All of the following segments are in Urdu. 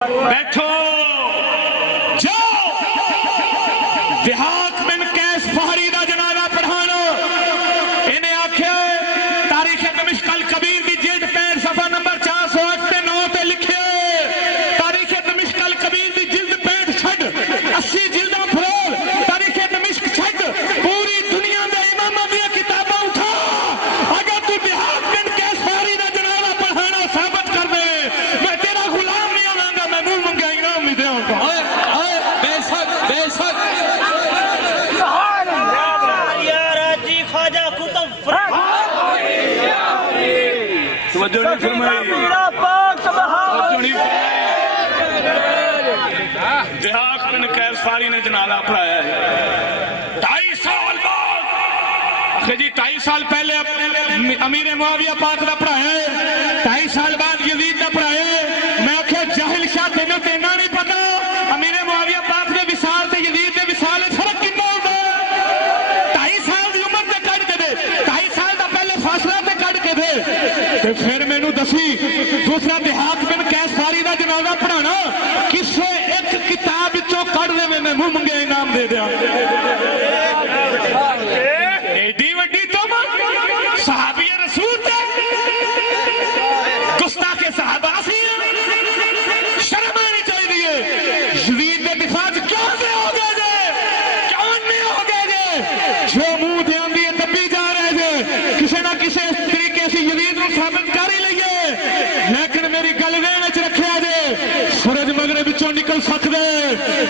بیٹھو جاؤ دیہات من کیس فہری دا جنازہ پڑھانا انہیں آکھیا تاریخ دمشق الکبیر دی جلد 65 صفحہ نمبر 408 تے لکھے تاریخ دمشق الکبیر دی جلد 65 چھڑ 80 جلدوں پھرول تاریخ دمشق چھڑ پوری دنیا دے امامہ دیا کتابہ اٹھا اگر تو دیہات من کیس فہری دا جنازہ پڑھانا ثابت کر دے میں تیرا غلام نہیں آواں گا میں منہ منگا انعام نہیں دیاں گا بے شک توجہ نہیں فرمائی دیہات میں کیس فاری نے جنازہ پڑھایا ہے 2.5 سال بعد جی 2.5 سال پہلے امیر معاویہ پاک دا پڑھایا ہے 2.5 سال بعد یزید دا پڑھایا ہے میں آکھیا جاہل شاہ تینوں تینا نہیں پتا امیر معاویہ پاک دے وصال تے یزید دے وصال فرق کتنا ہوتا ہے 2.5 سال دی عمر تے کٹ کے دے 2.5 سال دا پہلے فاصلہ تے کٹ کے دے تے پھر میں نو دسی دوسرا دیہات بن کیس فاری دا جنازہ پڑھانا کسے ایک کتاب چو کڑ دے میں منہ منگے انعام دے دیا ایڈی وڈی تو صحابی رسول تے گستاخ صحابہ سی شرم آنی چاہیے یزید دے دفاع کیوں سے ہو گئے جے کیوں نہیں ہو گئے جے جو منہ دھیان دیئے تبھی جا رہے جے کسے نہ کسے اس طریقے سے یزید نو ثابت کر ہی لئیے لیکن میری گل وچ رکھیا جے سورج مغرب وچوں نکل سکدے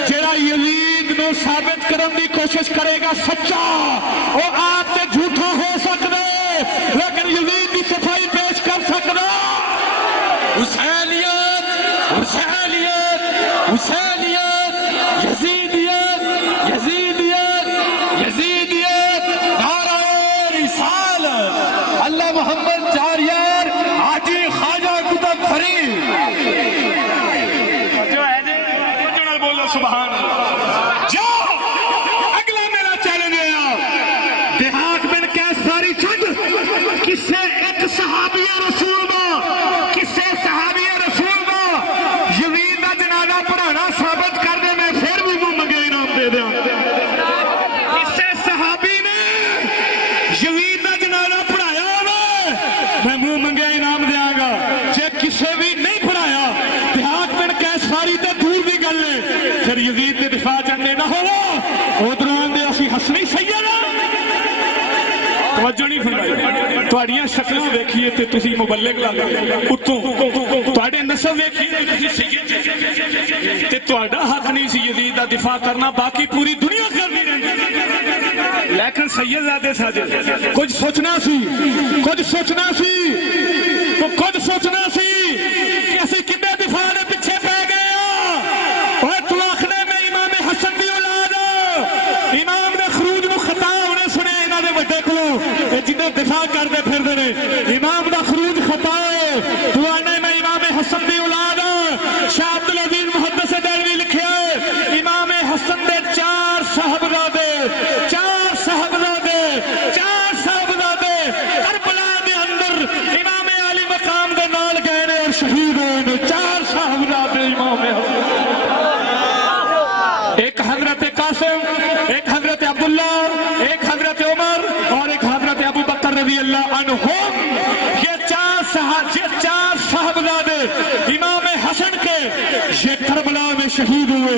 جیڑا یزید نو ثابت کرن دی کوشش کرے گا سچا او آپ تے جھوٹا ہو سکدے لیکن یزید دی صفائی پیش کر سکدا حسینیت حسینیت حسینیت یزیدیت یزیدیت یزیدیت نعرہ رسالت اللہ محمد جاریار حاجی خواجہ قطب فرید جو ہے جو نال بولو سبحان اللہ جو اگلا میرا چیلنج ہے دیہات بن کیس ساری چھڈ کسے ایک صحابی رسول دا کسے صحابی رسول دا یزید دا جنازہ پڑھانا ثابت کر دے میں پھر بھی منہ منگے انعام دے دیا کسے صحابی نے یزید دا جنازہ پڑھایا ہوئے میں منہ منگے انعام دیا گا جے کسے بھی نہیں پڑھایا دیہات بن کیس ساری تے دور دی گل ہے پھر یزید دے دفاع چاہتے نہ ہو ادھران دے اسی حسنی سیدہ توجہ نہیں فرمائی تواڈیاں شکلاں ویکھیے تے تسی مبلغ لگے اتوں تواڈے نسب ویکھیے تے تسی سید تے تواڈا حق نہیں سی یزید دا دفاع کرنا باقی پوری دنیا کرنی رہندی لیکن سید زادے ساجد کچھ سوچنا سی کچھ سوچنا سی کچھ سوچنا سی کہ اسی کنے دفاع دے پیچھے پہ گئے اور تو آخنے میں امام حسن دی اولاد امام دے خروج نو خطا ہونے سنے انہاں دے وڈے کولوں جنہیں دفاع کر دے پھر دے امام دا خروج خطا ہے تو آنے میں امام حسن دی اولاد شاہ عبدالعزیز محدث دہلوی لکھے امام حسن دے 4 صاحبزادے 4 صاحبزادے 4 صاحبزادے کربلا دے اندر امام علی مقام دے نال گئے نے اور شہید ہوئے 4 صاحبزادے امام حسن ایک حضرت قاسم ایک حضرت عبداللہ ایک حضرت عمر اور ایک حضرت ابو بکر رضی اللہ عنہم یہ 4 صاحبزادے امام حسن کے یہ کربلا میں شہید ہوئے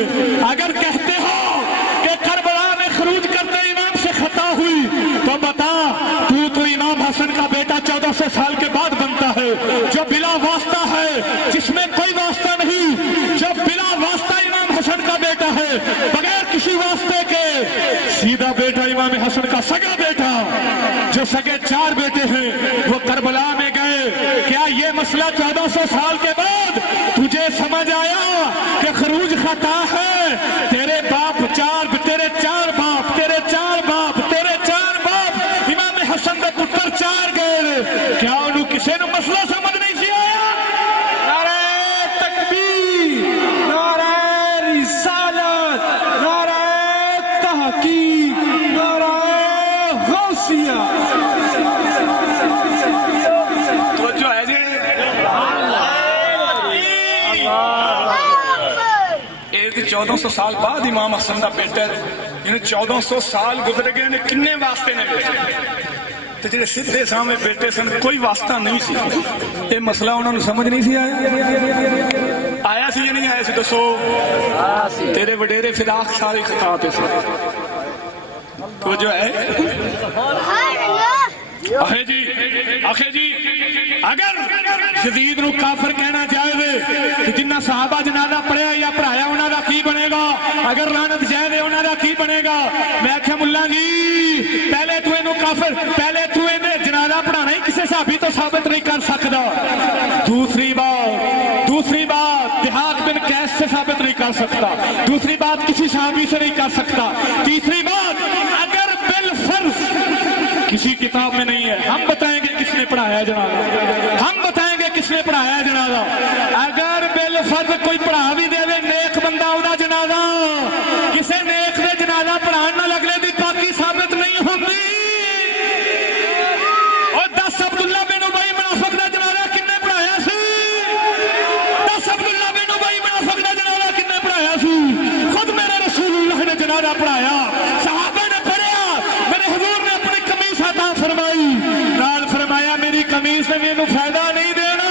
اگر کہتے ہو کہ کربلا میں خروج کرتے امام سے خطا ہوئی تو بتا تو امام حسن کا بیٹا 1400 سال کے بعد بنتا ہے جو بلا واسطہ ہے جس میں کوئی واسطہ نہیں جو بلا واسطہ امام حسن کا بیٹا ہے بغیر کسی واسطے کے سیدھا بیٹا امام حسن کا سگا بیٹا جو سگے 4 بیٹے ہیں وہ کربلا میں گئے کیا یہ مسئلہ 1400 سال کے بعد تجھے سمجھ آیا کہ خروج خطا ہے تیرے باپ 4 تیرے 4 باپ تیرے 4 باپ تیرے 4 باپ امام حسن کے پتر 4 گئے کیا انہوں کسے نو مسئلہ سمجھ نہیں سی آیا نعرہ تکبیر نعرہ رسالت نعرہ تحقیق نعرہ غوثیہ توجہ ہے جی 1400 سال بعد امام حسن دا بیٹا یعنی 1400 سال گزر گئے نے کنے واسطے نے تے جڑے سیدھے سامنے بیٹے سن کوئی واسطہ نہیں سی یہ مسئلہ انہوں نے سمجھ نہیں سی آیا سی یا نہیں آیا سی دسو تیرے وڈیرے فراق ساری خطا تے سے تو جو ہے آخے جی اگر یزید نو کافر کہنا جائے تو جنہ صحابہ جنازہ پڑھیا یا پڑھایا انہاں دا کی بنے گا اگر لعنت جائے انہاں دا کی بنے گا میں کہ ملا جی پہلے تو انہوں کافر پہلے تو انہیں جنازہ پڑھانا ہی کسی صحابی تو ثابت نہیں کر سکتا دوسری بات دہاق بن قیس سے ثابت نہیں کر سکتا دوسری بات کسی صحابی سے نہیں کر سکتا تیسری بات اگر بالفرض کسی کتاب میں نہیں ہے ہم بتائیں گے کس نے پڑھایا جنازہ ہم بتائیں گے کس نے پڑھایا جنازہ اگر بالفرض کوئی پڑھا بھی دے نیک بندہ ہونا جنازہ کسے نیک دے جنازہ پڑھانا لگلے دی پاکی ثابت نہیں ہوتی اور 10 عبداللہ بن ابی منافق دا جنازہ کنے پڑھایا سی 10 عبداللہ بن ابی منافق دا جنازہ کنے پڑھایا سی خود میرے رسول اللہ نے جنازہ پڑھایا صحابہ نے پڑھیا میرے حضور نے اپنی قمیص عطا فرمائی نال فرمایا میری قمیص نے مینوں فائدہ نہیں دینا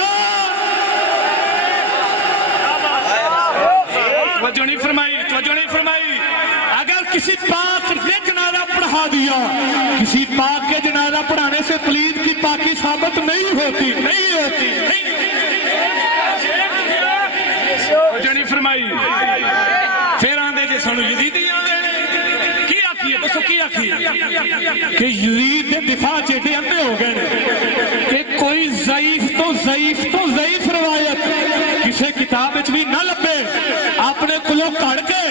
توجہ نہیں فرمائی اگر کسی پاک نے جنازہ پڑھا دیا کسی پاک کے جنازہ پڑھانے سے پلید کی پاکی ثابت نہیں ہوتی توجہ نہیں فرمائی پھر آندے جے سنو یزیدی آندے کہ یزید دفاع چیٹے اندے ہو گئے کہ کوئی ضعیف روایت کسے کتاب بھی نہ لبے اپنے کلو کڑ کے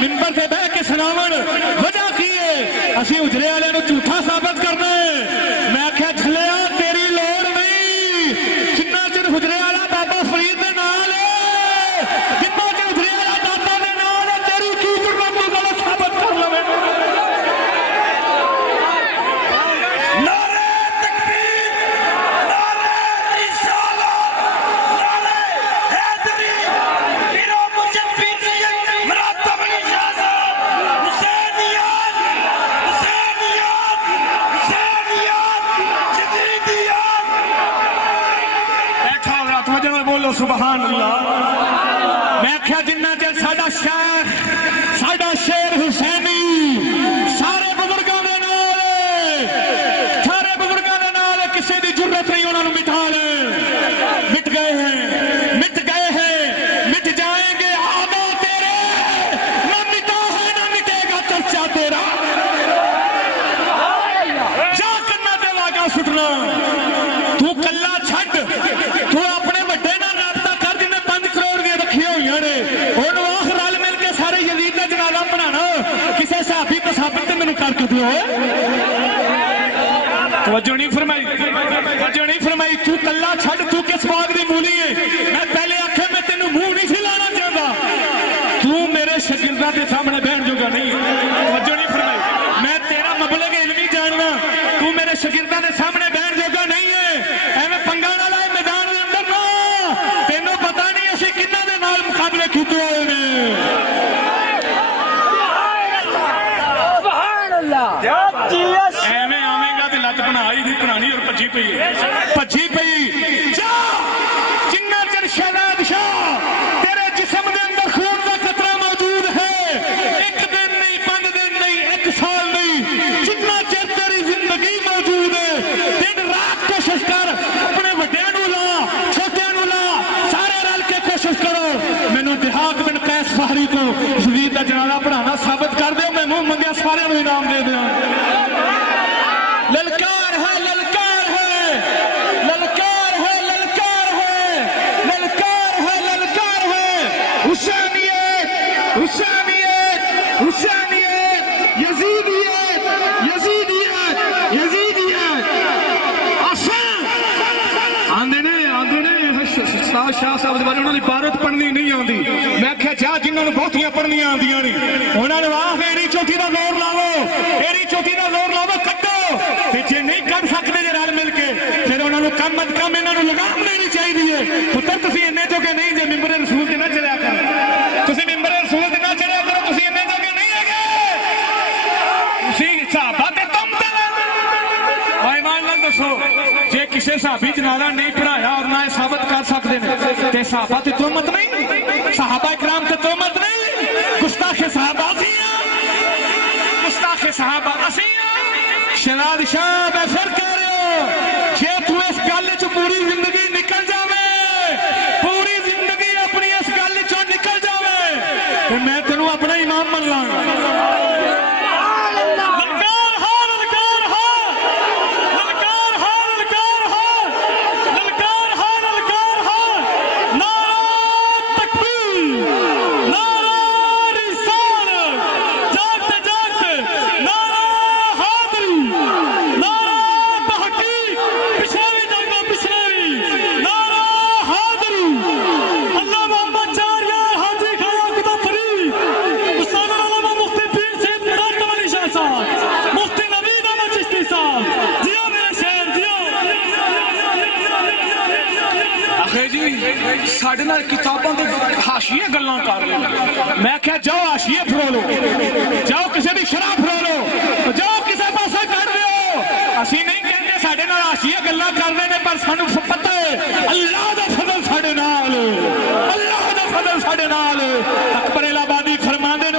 منبر سے بہ کے سناون وجہ کیے اسی اجرے والے نو جھوٹا ثابت کرنا ہے میں کہا جھلیا تیری لوڑ نہیں جنہ چر اجرے والا بابا فرید دے نال ہے جنہ چر اجرے والا داتا دے نال ہے تیری کی ضرورت تو غلط ثابت کر لوے سبحان اللہ میں کیا جنہ چل ساڑا شیخ ساڑا شیر حسینی سارے بزرگاں دے نال کسی دی جرت نہیں انہوں نے مٹھا لے مٹ گئے ہیں مٹ جائیں گے آبا تیرے نہ مٹا ہے نہ مٹے گا چرچا تیرا جا کرنا دے واگا سٹنا تو کلا چھڑ تو اپنے بڑے نہ رابطہ کر جنہیں 5 کروڑ دے رکھی ہوئی ہیں انہوں آخر رل مل کے سارے یزید کا جنازہ پڑھانا کسے صحابی کو ثابت تے مینوں کر کے دیو توجہ نہیں فرمائی تو کلا چھڑ تو کس باغ دی مولی ہے میں پہلے آکھے میں تینوں منہ نہیں سی لانا چاہتا تو میرے شاگرداں دے سامنے بہن جوگا نہیں توجہ نہیں فرمائی میں تیرا مبلغ علمی جاننا تو میرے شاگرداں دے سامنے بہن جوگا نہیں ہے ایویں پنگا نہ لائے میدان دے اندر نہ تینوں پتہ نہیں اسی کناں دے نال مقابلے کیتے ہوئے نے سبحان اللہ ایویں آویں گا تے لت بنائی دی پرانی اور پجی پئی جا جنہ چر شہزاد شاہ تیرے جسم دے اندر خون کا قطرہ موجود ہے 1 دن نہیں 5 دن نہیں 1 سال نہیں جتنا چر تیری زندگی موجود ہے دن رات کوشش کر اپنے وڈیاں نو لا چھوٹیاں نو لا سارے رل کے کوشش کرو مینوں دہاق بن قیس فہری کو یزید دا جنازہ پڑھانا ثابت کر دیو میں منہ منگیا سارے نو انعام دے دیاں للکار ہے شاہ صاحب دے بارے انہوں نے عبارت پڑھنی نہیں آندی میں کہا جا جنہوں نے بہتیاں پڑھنی آندیاں نہیں انہوں نے واہ ایری چوٹی دا زور لاؤ کٹو جے نہیں کر سکتے جے رل مل کے پھر انہوں نے کم از کم انہوں نے لگام لینی چاہیے پتر تسی انے جو کہ نہیں جے ممبر رسول تے نہ چلیا کر تسی ممبر رسول تے نہ ਕਿਸੇ ਸਾਹਬੀ ਜਨਾਜ਼ਾ ਨਹੀਂ ਪੜਾਇਆ ਔਰ ਨਾ ਇਹ ਸਾਬਤ ਕਰ ਸਕਦੇ ਨੇ ਤੇ ਸਾਹਬਾ ਤੇ ਤੋਹਮਤ ਨਹੀਂ, ਸਾਹਬਾ ਇਕਰਾਮ ਤੇ ਤੋਹਮਤ ਨਹੀਂ, ਗੁਸਤਾਖੇ ਸਾਹਬਾ ਅਸੀਂ ਆ, ਗੁਸਤਾਖੇ ਸਾਹਬਾ ਅਸੀਂ ਆ। ਸ਼ਨਾਦ ਸ਼ਾਹ ਮੈਂ ਫਿਰ ਕਹਿ ਰਿਹਾ ਜੇ ਤੂੰ ਇਸ ਗੱਲ ਚੋਂ ਪੂਰੀ ਜ਼ਿੰਦਗੀ ਨਿਕਲ ਜਾਵੇ, ਪੂਰੀ ਜ਼ਿੰਦਗੀ ਆਪਣੀ ਇਸ ਗੱਲ ਚੋਂ ਨਿਕਲ ਜਾਵੇ ਤੇ ਮੈਂ ਤੈਨੂੰ ਆਪਣਾ ਇਮਾਮ ਮੰਨ ਲਾਂਗਾ। ਸਾਡੇ ਨਾਲ ਕਿਤਾਬਾਂ ਦੇ ਹਾਸ਼ੀਏ ਗੱਲਾਂ ਕਰ ਰਹੇ ਨੇ। ਮੈਂ ਕਿਹਾ ਜਾਓ ਹਾਸ਼ੀਏ ਫਰੋ ਲੋ, ਜਾਓ ਕਿਸੇ ਦੀ ਸ਼ਰਾਬ ਫਰੋ ਲੋ, ਜਾਓ ਕਿਸੇ ਪਾਸੇ ਕੱਢ ਦਿਓ। ਅਸੀਂ ਨਹੀਂ ਕਹਿੰਦੇ ਸਾਡੇ ਨਾਲ ਹਾਸ਼ੀਏ ਗੱਲਾਂ ਕਰਦੇ ਨੇ, ਪਰ ਸਾਨੂੰ ਪਤਾ ਹੈ ਅੱਲਾਹ ਦਾ ਫਜ਼ਲ ਸਾਡੇ ਨਾਲ, ਅੱਲਾਹ ਦਾ ਫਜ਼ਲ ਸਾਡੇ ਨਾਲ। ਅਕਬਰ ਇਲਾਹਾਬਾਦੀ ਫਰਮਾਉਂਦੇ ਨੇ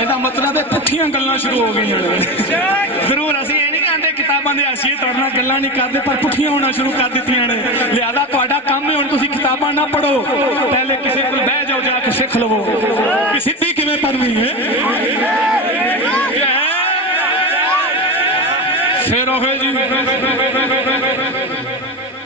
ਇਹਦਾ ਮਤਲਬ ਹੈ ਪੁੱਠੀਆਂ ਗੱਲਾਂ ਸ਼ੁਰੂ ਹੋ ਗਈਆਂ ਨੇ। ਜ਼ਰੂਰ ਅਸੀਂ ਇਹ ਨਹੀਂ ਕਹਿੰਦੇ ਕਿਤਾਬਾਂ ਦੇ ਹਾਸ਼ੀਏ ਤੁਹਾਡੇ ਨਾਲ ਗੱਲਾਂ ਨਹੀਂ ਕਰਦੇ, ਪਰ ਪੁੱਠੀਆਂ ਹੋਣਾ ਸ਼ੁਰੂ ਕਰ ਦਿੱਤੀਆਂ ਨੇ। ਲਿਹਾਜ਼ਾ ਤੁਹਾਡਾ ਕੰਮ ਹੈ ਹੁਣ ਤੁਸੀਂ ਕਿਤਾਬਾਂ ਨਾ ਪੜੋ, ਪਹਿਲੇ ਕਿਸੇ ਕੋਲ ਬਹਿ ਜਾਓ, ਜਾ ਕੇ ਸਿੱਖ ਲਵੋ ਕਿ ਸਿੱਧੀ ਕਿਵੇਂ ਪੜ੍ਹਨੀ ਹੈ। ਫਿਰ ਉਹ ਜੀ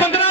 15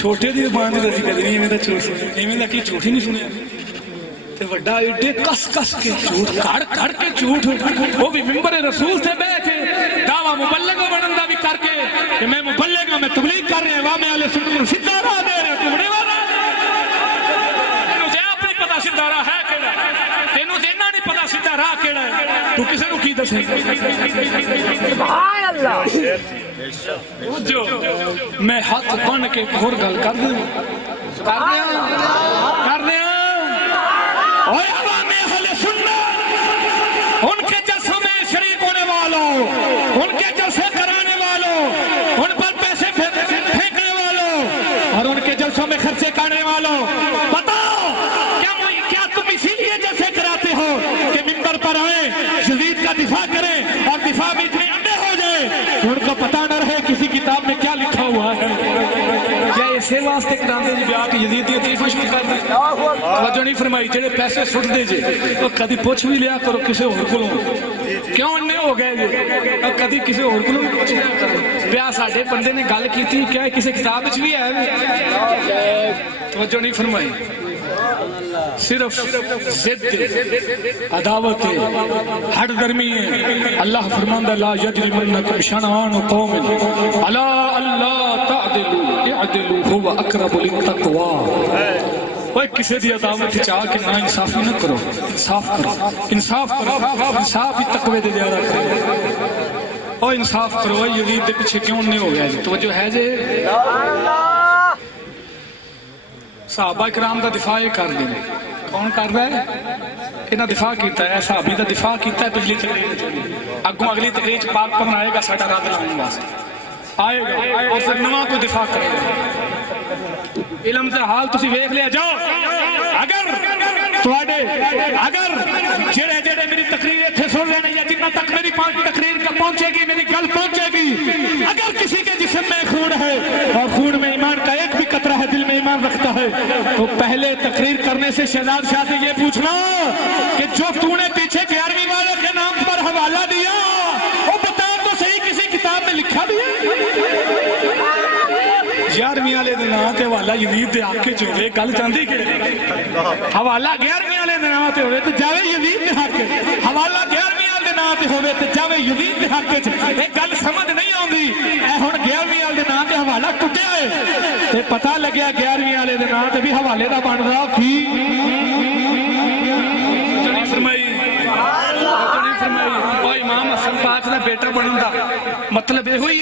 چھوٹے دی زبان تے اسی کدی نہیں ایویں دا جھوٹ سنیا ایویں دا کی جھوٹ ہی نہیں سنیا تے وڈا ایڈے کس کس کے جھوٹ کڑ کڑ کے جھوٹ وہ بھی منبر رسول تے بیٹھ کے دعویٰ مبلغ بنن دا بھی کر کے کہ میں مبلغ ہوں میں تبلیغ کر رہے ہیں عوام اہل سنت کو سیدھا راہ دے رہے ٹوڑے والا تینوں تے آپ نہیں پتہ سیدھا راہ ہے کیڑا تینوں تے انہاں نہیں پتہ سیدھا راہ کیڑا ہے تو کسے نو کی دسے سبحان اللہ جو میں ہاتھ بن کے اور گل کر دوں کر دیا اور عوام اہل سنت ان کے جلسوں میں شریک ہونے والوں ان کے جلسے کرانے والوں ان پر پیسے پھینکنے والوں اور ان کے جلسوں میں خرچے کرنے والوں بتاؤ کیا تم اسی لیے جلسے کراتے ہو کہ منبر پر آئیں یزید کا دفاع کریں اور دفاع میں اتنے انڈے ہو جائیں ان کو پتہ نہ رہے کسی کتاب میں کیا لکھا ہوا ہے کیا اسے واسطے کراندے جی بیاہ کہ یزید دی طریفہ شروع کر دیں توجہ نہیں فرمائی جڑے پیسے سٹ دے جے تو کدی پوچھ بھی لیا کرو کسے اور کولوں کیوں اننے ہو گئے جے کدی کسے اور کولوں پوچھ لیا کرو بیاہ ساڈے بندے نے گل کیتی کیا کسے کتاب وچ بھی ہے توجہ نہیں فرمائی صرف ضد عداوت ہر درمی ہے اللہ فرماندا لا یجرمنکم شنآن قوم علی اللہ تعدلوا اعدلوا هو اقرب للتقوی وہ کسی دی عداوت چاہ کے نا انصافی نہ کرو انصاف کرو انصاف ہی تقوی دے زیادہ کرو اور انصاف کرو یزید دے پیچھے کیوں نہیں ہو گیا جی توجہ ہے جی صحابہ کرام دا دفاع کر دیں کون کر رہا ہے انہاں دفاع کیتا ہے صحابی دا دفاع کیتا ہے پچھلی تقریر اگوں اگلی تقریر پاک پڑھن آئے گا ساڈا رد لاؤن واسطے آئے گا اور پھر نواں کوئی دفاع کرے گا علم دا حال تسی ویکھ لیا جاؤ اگر جڑے میری تقریر اتنے سن رہے ہیں یا جنہ تک میری تقریر کا پہنچے گی میری گل پہنچے گی اگر کسی کے جسم میں خون ہے اور خون میں ایمان کا ایک بھی قطرہ ہے دل میں ایمان رکھتا ہے تو پہلے تقریر کرنے سے شہزاد شاہ سے یہ پوچھنا کہ جو تو نے پیچھے 11ویں والے کے نام پر حوالہ دیا وہ بتا تو صحیح کسی کتاب میں لکھا دیا 11ویں والے دے نام تے حوالہ یزید دے حق وچ ہوے گل چاندی کہ حوالہ 11ویں والے دے نام تے ہوے تے جاوے یزید دے حق حوالہ 11ویں والے دے نام تے ہوے تے جاوے یزید دے حق وچ اے گل سمجھ نہیں آندی اے ہن 11ویں والے دے نام تے حوالہ ٹٹیا ہے تے پتہ لگیا 11ویں والے دے نام تے بھی حوالے دا بندا کی امام حسن پاک دا بیٹا بنن دا مطلب یہ ہوئی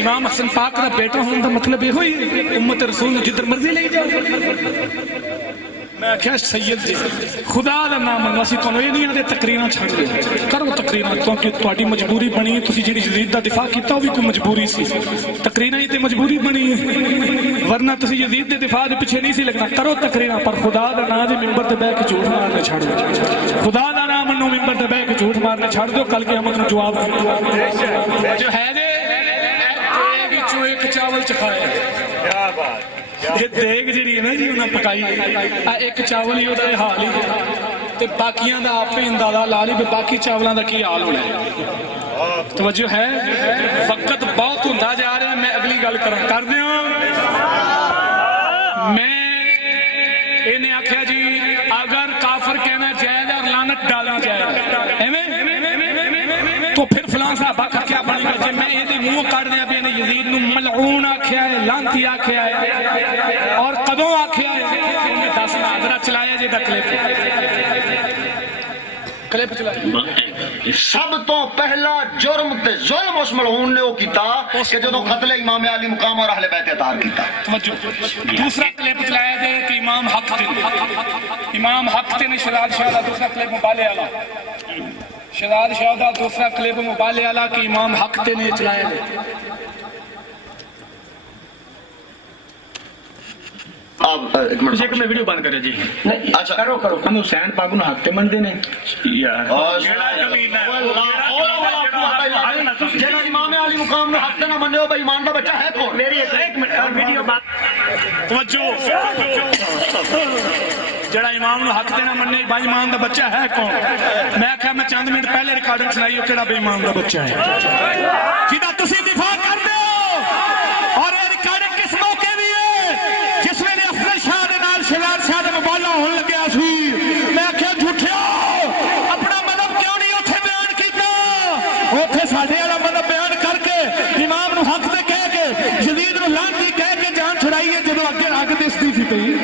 امام حسن پاک دا بیٹا ہون دا مطلب یہ ہوئی امت رسول جدھر مرضی لے جاؤ میں کیا سید جی خدا دا نام منگا سی تو یہ نہیں آدھے تقریریں چھڑ دے کرو تقریریں کیونکہ تہاڈی مجبوری بنی ہے تسی جڑی یزید دا دفاع کیتا وہ بھی کوئی مجبوری سی تقریریں ہی تے مجبوری بنی ہے ورنہ تسی یزید دے دفاع دے پیچھے نہیں سی لگنا کرو تقریریں پر خدا دا نام دے منبر تے بیٹھ کے جھوٹ مارنا چھڑ دو خدا دا نام منو منبر تے بیٹھ کے جھوٹ مارنا چھڑ دو کل قیامت میں جواب جو ہے جے ایک وچوں ایک چاول چکھایا کیا بات یہ دیگ جڑی ہے نا جی انہاں پکائی ایک چاول ہی ہوتا ہے حال ہی تے باقیاں دا آپ ہی اندازہ لا لی باقی چاولاں دا کی حال ہونا ہے توجہ ہے وقت بہت ہوندا جا رہا ہے میں اگلی گل کر دیاں میں انہیں آکھیا جی اگر کافر کہنا جائز اور لعنت ڈالنا جائے تو پھر فلاں صاحبہ کا کیا بنے گا جب میں یہ منہ کر دیا بھی انہیں یزید نو ملعون آکھیا ہے لعنتی آکھیا ہے اور قدوں آکھیا ہے انہیں 10 ناظرہ چلایا جی دا کلپ چلایا سب تو پہلا جرم تے ظلم اس ملعون نے وہ کیتا کہ جدو قتل امام علی مقام اور اہل بیت اطہار کیتا دوسرا کلپ چلایا دے کہ امام حق تے نے شہزاد شاہ دا دوسرا کلپ مبالے والا شہزاد شاہ دا دوسرا کلپ مبالے والا کہ امام حق تے نے چلایا دے اب ایک منٹ میں ویڈیو بند کرے جی اچھا کرو ہم حسین پاک نو حق تے من دینے جیڑا امام علی مقام نے حق تے نہ مننے ہو بھائی ایمان دا بچہ ہے کون میری ایک منٹ ویڈیو بند توجہ جڑا امام نو حق دینا مننے بھائی ایمان دا بچہ ہے کون میں کہا میں چند منٹ پہلے ریکارڈنگ سنائی ہو کیڑا بے ایمان دا بچہ ہے جدا تسی دفاع کر دے اور یہ ریکارڈنگ کس موقع دی ہے والا ہون لگیا سی میں آخیا جھوٹیو اپنا مذہب کیوں نہیں اتنے بیان کیتا اتنے ساڈے والا مذہب بیان کر کے امام نو حق دے کہہ کے یزید نو لعنتی کہہ کے جان چھڑائی ہے جدو اگے اگ دستی سی پئی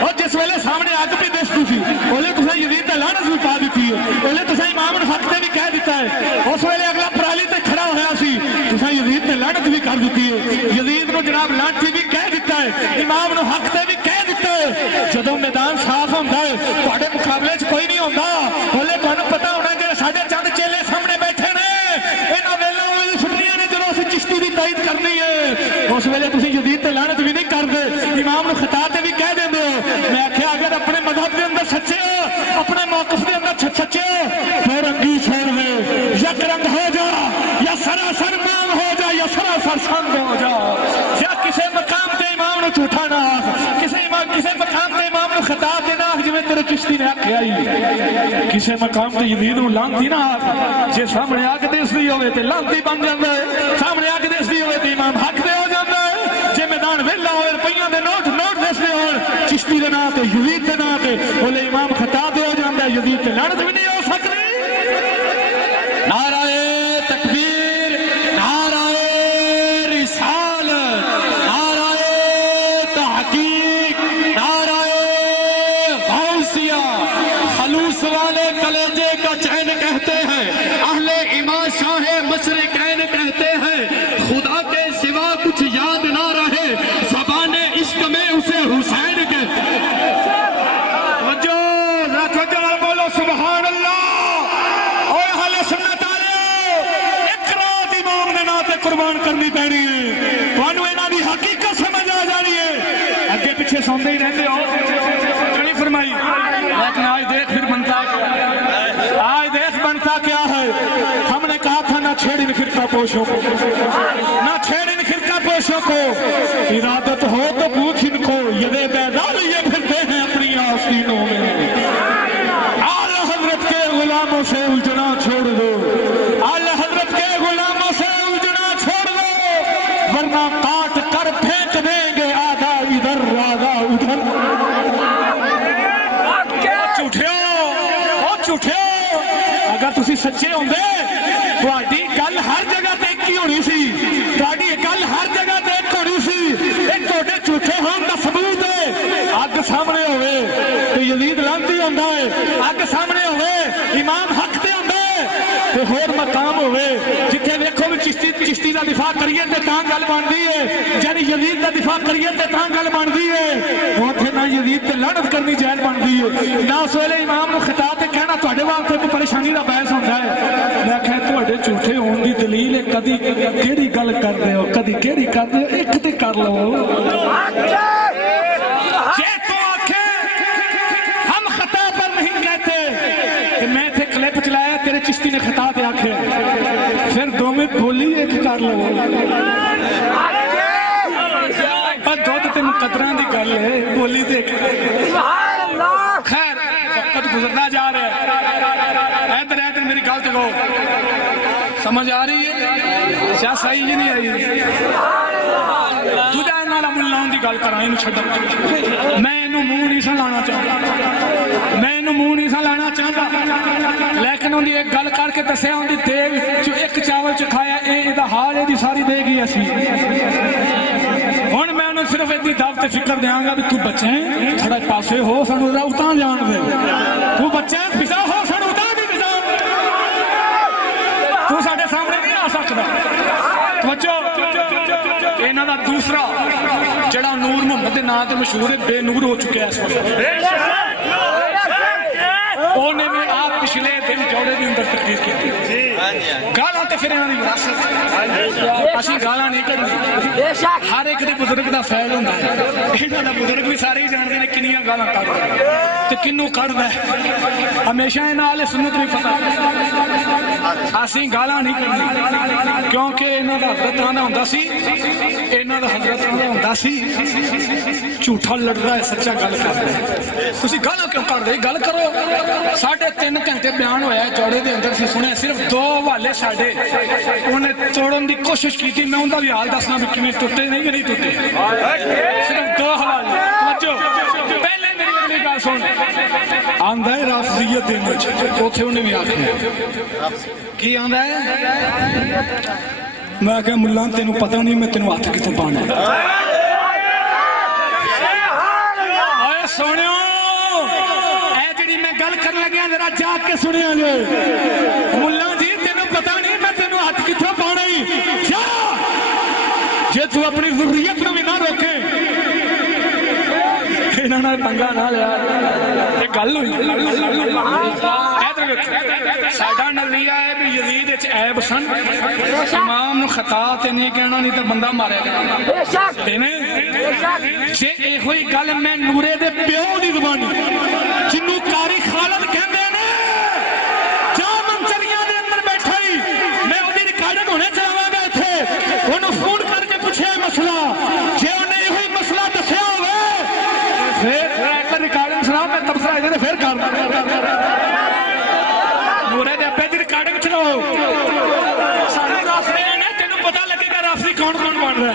اور جس ویلے سامنے اگ بھی دستی سی اولے تساں یزید تے لعنت بھی پا دیتی ہے اولے تساں امام نو حق تے بھی کہہ دیتا ہے اس ویلے اگلا پرالی تے کھڑا ہویا سی تساں یزید تے لعنت بھی کر دیتی ہے یزید نو جناب لعنتی بھی کہہ دیتا ہے امام نو حق تے بھی کہہ دیتا ہے جدو میدان صاف ہوندا ہے تواڈے مقابلے چ کوئی نہیں ہوندا اولے تانوں پتہ ہونا کہ ساڈے چند چیلے سامنے بیٹھے نے انہاں ویلوں وچ سنیاں نے جدوں اسی چشتی دی تائید کرنی ہے اس ویلے تسی یزید تے لعنت بھی نہیں کردے امام نو خطا تے بھی کہہ دیندے ہو میں آکھیا اگر اپنے مذہب دے اندر سچے ہو اپنے موقف دے اندر سچے ہو تو رنگی چھوڑ دے یک رنگ ہو جا یا سراسر مام ہو جا یا سراسر سنگ ہو جا یا کسے مقام تے امام نو جھوٹا نہ آکھ کسے مقام تے امام نو خطا تے نہ آکھ جویں تیرے چشتی نے آکھیا ہی کسے مقام تے یزید نو لعنتی نہ آکھ جے سامنے آ کے دسدی ہوے تے لعنتی بن جاندا ہے سامنے آ کے دسدی ہوے تے امام حق دے ہو جاندا ہے جے میدان ویلا ہوئے روپیاں دے نوٹ دسدے ہون چشتی دے نام تے یزید دے نام تے بولے امام خطا دے ہو جاندا ہے یزید تے لعنت بھی نہیں ہو سکتی نعرہ تکبیر نعرہ رسالت نعرہ تحقیق نعرہ غوثیہ خلوص والے کلیجے کا چین کہتے ہیں اہل ایمان شاہ مشرقین کہتے ہیں خدا کے سوا کچھ یاد نہ رہے زبان عشق میں اسے حسین کے بولو سبحان اللہ اور اہل سنت والے ایک رات امام نے ناتے قربان کرنی پڑی ہے تانوں انہاں دی حقیقت سمجھ آ جانی ہے اگے پیچھے سوندے ہی رہندے ہو نہیں فرمائی لیکن آج دیکھ پھر بنتا آج دیکھ بنتا کیا ہے ہم نے کہا تھا نہ چھیڑ ان فرقہ پوشوں کو نہ چھیڑ ان فرقہ پوشوں کو ارادت ہو تو پوچھ ان کو یہ بیدار یہ پھرتے ہیں اپنی آستینوں میں اعلی حضرت کے غلاموں سے الجھنا چھوڑ دو اعلی حضرت کے غلاموں سے الجھنا چھوڑ دو ورنہ کاٹ کر پھینک دیں گے آدھا ادھر آدھا ادھر جھوٹے اگر تسی سچے ہوندے تہاڈی گل ہر جگہ تے ایک ہی ہونی سی تہاڈی گل ہر جگہ تے ایک ہونی سی ایک تہاڈے جھوٹے ہون دا ثبوت ہے اگ سامنے ہوئے تے یزید لعنتی ہوندا ہے اگ سامنے ہوئے امام حق تے ہوندا ہے تے ہور مقام ہوئے جتھے ویکھو بھی چشتی دا دفاع کریے تے تاں گل بندی ہے یعنی یزید دا دفاع کریے تے تاں گل بندی ہے اوتھے نہ یزید تے لعنت کرنی جائز بندی ہے نہ اس ویلے امام نو خطاب تے کہنا تہاڈے واسطے کوئی پریشانی دا باعث ہوندا ہے میں کہ تہاڈے جھوٹے ہون دی دلیل ہے کدی کیڑی گل کردے ہو کدی کیڑی کردے ہو ایک تے کر لو جے تو آکھے ہم خطا پر نہیں کہتے کہ میں تھے کلپ چلایا تیرے چشتی نے خطا تے آکھے پھر دو میں بولی ایک کر لو پر دو تے مقدراں دی گل ہے بولی تے خیر وقت گزرنا جا رہا ہے ادھر میری گل تے گو سمجھ آ رہی ہے کیا صحیح ہی نہیں آئی تجھے نال ملاؤں دی گل کراں اینو چھڈ میں اینو منہ نہیں سا لانا چاہتا لیکن ان دی ایک گل کر کے دسیا ان دی دیگ چو ایک چاول چکھایا اے دا حال اے دی ساری دے گی اسی ہن میں انہوں صرف اتنی دعوت فکر دیاں گا بھی تو بچے تھوڑا پاسے ہو سنو دا اتاں جان دے تو بچے پسا ہو سنو دا بھی پسا تو ساڑھے سامنے نہیں آ سکتا توجہ انہاں دا دوسرا جڑا نور محمد دے نام تے مشہور ہے بے نور ہو چکے ہیں اونے میں آپ پچھلے دن جوڑے دی اندر تقریر کی تھی گالاں تے پھر انہاں دی وراثت اسی گالاں نہیں کرنی ہر ایک دے بزرگ دا فعل ہوندا ہے انہاں دا بزرگ بھی سارے ہی جاندے نے کنیاں گالاں کڈدا تے کینوں کڈدا ہے ہمیشہ انہاں اہل سنت بھی پتہ اسی گالاں نہیں کرنی کیونکہ انہاں دا حضرت آندا ہوندا سی انہاں دا حضرت آندا ہوندا سی جھوٹا لڑدا ہے سچا گل کردا ہے تسی گالاں کیوں کردے گل کرو 3.5 گھنٹے بیان ہویا ہے جوڑے دے اندر سی سنے صرف 2 حوالے ساڈے انہیں توڑن دی کوشش کی تھی میں ان دا بھی حال دسنا بھی کیویں ٹوٹے نہیں ٹوٹے صرف 2 حوالے توجہ پہلے میری اگلی گل ਸੁਣ ਆਂਦਾ ਹੈ ਰਾਫਜ਼ੀਅਤ ਦੇ ਵਿੱਚ ਉੱਥੇ ਉਹਨੇ ਵੀ ਆਖਿਆ ਕੀ ਆਂਦਾ ਹੈ ਮੈਂ ਕਿਹਾ ਮੁੱਲਾ ਤੈਨੂੰ ਪਤਾ ਨਹੀਂ ਮੈਂ ਤੈਨੂੰ ਹੱਥ ਕਿੱਥੇ ਪਾਣਾ ਓਏ ਸੋਹਣਿਓ ਇਹ ਜਿਹੜੀ ਮੈਂ ਗੱਲ ਕਰਨ ਲੱਗਿਆ ਜਰਾ ਜਾਗ ਕੇ ਸੁਣਿਆ ਜੇ ਮੁੱਲਾ ਜੀ ਤੈਨੂੰ ਪਤਾ ਨਹੀਂ ਮੈਂ ਤੈਨੂੰ ਹੱਥ ਕਿੱਥੋਂ ਪਾਣਾ ਹੀ ਜਾ ਜੇ ਤੂੰ ਆਪਣੀ ਜ਼ਰੂਰੀਅਤ ਨੂੰ ਵੀ ਨਾ ਰੋਕੇ ਇਹਨਾਂ ਨਾਲ ਪੰਗਾ ਨਾ ਲਿਆ ਇਹ ਗੱਲ ਹੋਈ ਸਾਡਾ ਨਜ਼ਰੀਆ ਹੈ ਵੀ ਯਜ਼ੀਦ ਵਿੱਚ ਐਬ ਸਨ ਇਮਾਮ ਨੂੰ ਖਤਾ ਤੇ ਨਹੀਂ ਕਹਿਣਾ ਨਹੀਂ ਤਾਂ ਬੰਦਾ ਮਾਰਿਆ ਜੇ ਇਹੋ ਹੀ ਗੱਲ ਮੈਂ ਨੂਰੇ ਦੇ ਪਿਓ ਦੀ ਜ਼ਬਾਨੀ ਜਿਹਨੂੰ ਕਾਰੀ ਖਾਲਦ ਕਹਿੰਦੇ ਨੇ ਜਾਂ ਮੰਚਰੀਆਂ ਦੇ ਅੰਦਰ ਬੈਠਾ ਹੀ ਮੈਂ ਉਹਦੀ ਰਿਕਾਰਡਿੰਗ ਹੋਣੇ ਚਾਹਾਂਗਾ ਇੱਥੇ ਉਹਨੂੰ ਫੋਨ ਕਰਕੇ ਪੁੱਛਿਆ ਮਸਲਾ ਜੇ ਉਹਨੇ ਇਹੋ ਹੀ ਮਸਲਾ ਦੱਸਿਆ ਹੋਵੇ ਫਿਰ ਰਿਕਾਰਡਿੰਗ ਸੁਣਾ ਮੈਂ ਤਬਸਰਾ ਇਹਦੇ ਫਿਰ ਕਰ ਨੂਰੇ ਦੇ ਅੱਬੇ ਦੀ ਰਿਕਾਰਡਿੰਗ ਚਲਾਓ ਸਾਨੂੰ ਦੱਸਦੇ ਨੇ ਤੈਨੂੰ ਪਤਾ ਲੱਗੇਗਾ ਰਾਫੀ ਕੌਣ ਕੌਣ ਬਣ ਰਿਹਾ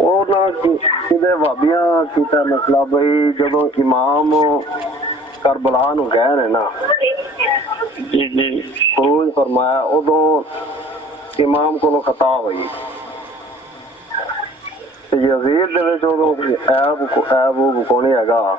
ਉਹ ਨਾ ਕਿਤੇ ਵਾਬੀਆਂ ਕੀਤਾ ਮਸਲਾ ਬਈ ਜਦੋਂ ਇਮਾਮ ਕਰਬਲਾ ਨੂੰ ਗਏ ਨੇ ਨਾ ਜੀ ਜੀ ਖਰੂਜ ਫਰਮਾਇਆ ਉਦੋਂ ਇਮਾਮ ਕੋਲੋਂ ਖਤਾ ਹੋਈ ਤੇ ਯਜ਼ੀਦ ਦੇ ਵਿੱਚ ਉਦੋਂ ਐਬ ਕੋਣੀ ਹੈਗਾ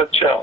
ਅੱਛਾ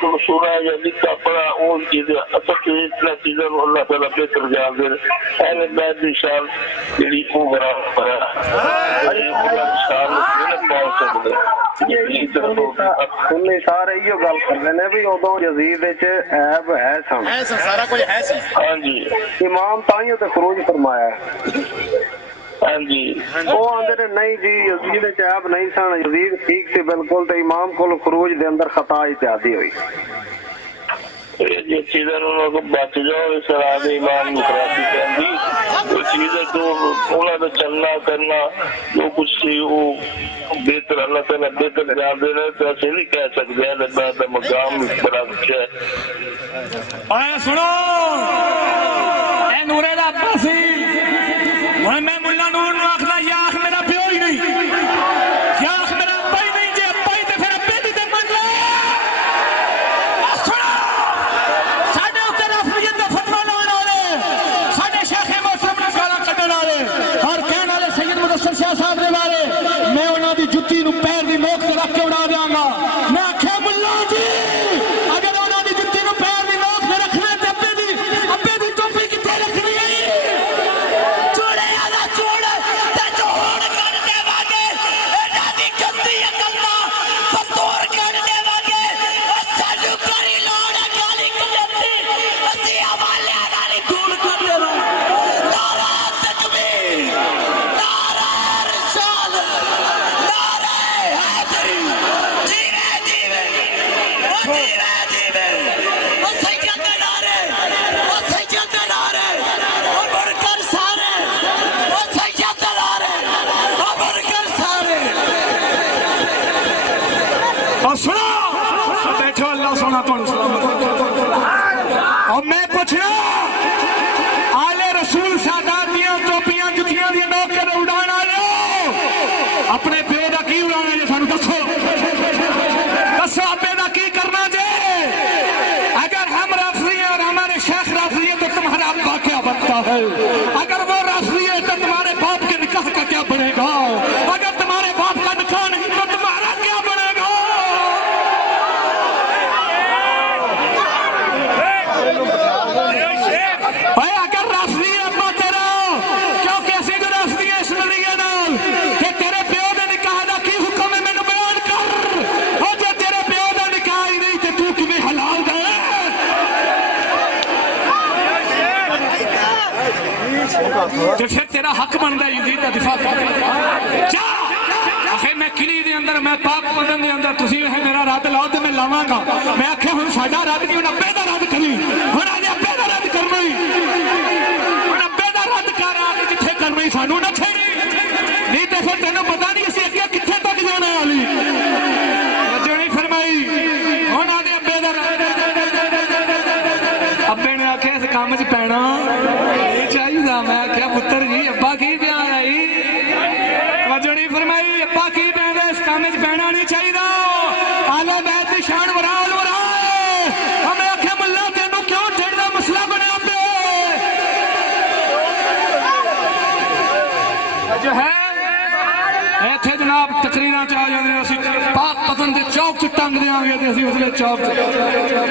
کو سنا یا لکھا پڑھا ان چیزیں اصل سے اتنا چیزیں اللہ تعالیٰ بہتر جان دے اہل بیت کی شان جڑی وہ برابر ہے شان پہنچ سکتے سنی سارے یہ گل کرتے ہیں بھی ادو یزید عیب ہے سن سارا کچھ ہے سی ہاں جی امام تائیوں تے خروج فرمایا ہاں جی وہ آندے نہیں جی یزید عیب نہیں سن یزید ٹھیک سی بالکل تے امام کو خروج دے اندر خطا اجتہادی ہوئی یہ چیزیں انہوں کو بچ جاؤ اس راہ امام خرابی کہندی وہ چیزیں تو انہوں نے چلنا کرنا جو کچھ سی وہ بہتر اللہ تعالیٰ بہتر جان دے رہے تو ایسے نہیں کہہ سکتے ہیں اللہ مقام بڑا کچھ ہے اے سنو اے نورے دا ابا سی ہن میں ملا نور نو آکھدا یا آکھ میرا پیو ہی نہیں یا آکھ میرا ابا ہی نہیں جے ابا ہی تے پھر ابے دی تے من لے اے سنو ساڈے اوتے رفضیت دا فتوی لاون والے ساڈے شیخ محترم نوں گالاں کڈن والے اور کہن والے سید مدثر شاہ صاحب دے بارے میں انہاں دی جُتی نوں پیر دی نوک تے رکھ کے اڑا دیاں گا میں آکھیا ملا جی اگر انہاں دی جُتی نوں پیر دی نوک تے رکھنا تے ابے دی ٹوپی کتے رکھنی ہے چوڑے والا چوڑ تے چوڑ کر دے واگے انہاں دی گندی عقل دا فطور کر دے واگے سانو کری لوڑ گالی کجتی اسی حوالے نال دور کر دے نعرہ تکبیر نعرہ رسال نعرہ حیدری جیوے جیوے او جیوے جیوے او سید نعرے او سید نعرے او بڑھ کر سارے او سید نعرے او بڑھ کر سارے اور سنو بیٹھو اللہ سونا تو سلامت اور میں پوچھنا آل رسول سادات دیاں ٹوپیاں جتیاں دی نوک کر اڑانا لو اپنے پیو دا کی اڑانا جے سانو دسو دسو ابے دا کی کرنا جے اگر ہم رافضی ہیں اور ہمارے شیخ رافضی ہیں تو تمہارا ابا کیا بنتا ہے اگر وہ رافضی ہے تو تمہارے باپ کے نکاح کا کیا بنے گا اگر تمہارے باپ کا نکاح نہیں تو تمہارا کیا بنے گا اے اگر رافضی ہے ابا تیرا کیونکہ اسی جو رافضی ہے اس نظریے نال کہ تیرے پیو دے نکاح دا کی حکم ہے مینوں بیان کر اور جے تیرے پیو دا نکاح ہی نہیں تے تو کیویں حلال دے تے پھر تیرا حق بندا ہے یزید دا دفاع کر جا آخر میں کلی دے اندر میں پاک بدن دے اندر تسی ہے میرا رد لاؤ تے میں لاواں گا میں آکھیا ہن ساڈا رد نہیں ہن ابے دا رد کری ہن اج ابے دا رد کرنا ہی ہن ابے دا رد کر آ کے کتھے کرنا ہی سانو نہ چھیڑی نہیں تے پھر تینوں پتہ نہیں اسی اگے کتھے تک جانا ہے علی جو نہیں فرمائی ہن آ دے ابے دا ابے نے آکھیا اس کام وچ پینا یہ چاہیے میں آکھیا پتر جی ابا کی بیان آئی جو نہیں فرمائی ابا کی بیان اس کام وچ پینا نہیں چاہیے آلہ بیت دی شان ورال ورائے ہمیں آکھیا ملا تینوں کیوں ٹھڑ دا مسئلہ بنیا پہ جو ہے ایتھے جناب تقریراں چ آ جاندے اسی پاک پتن دے چوک چ ٹنگ دیاں گے تے اسی اسلے چوک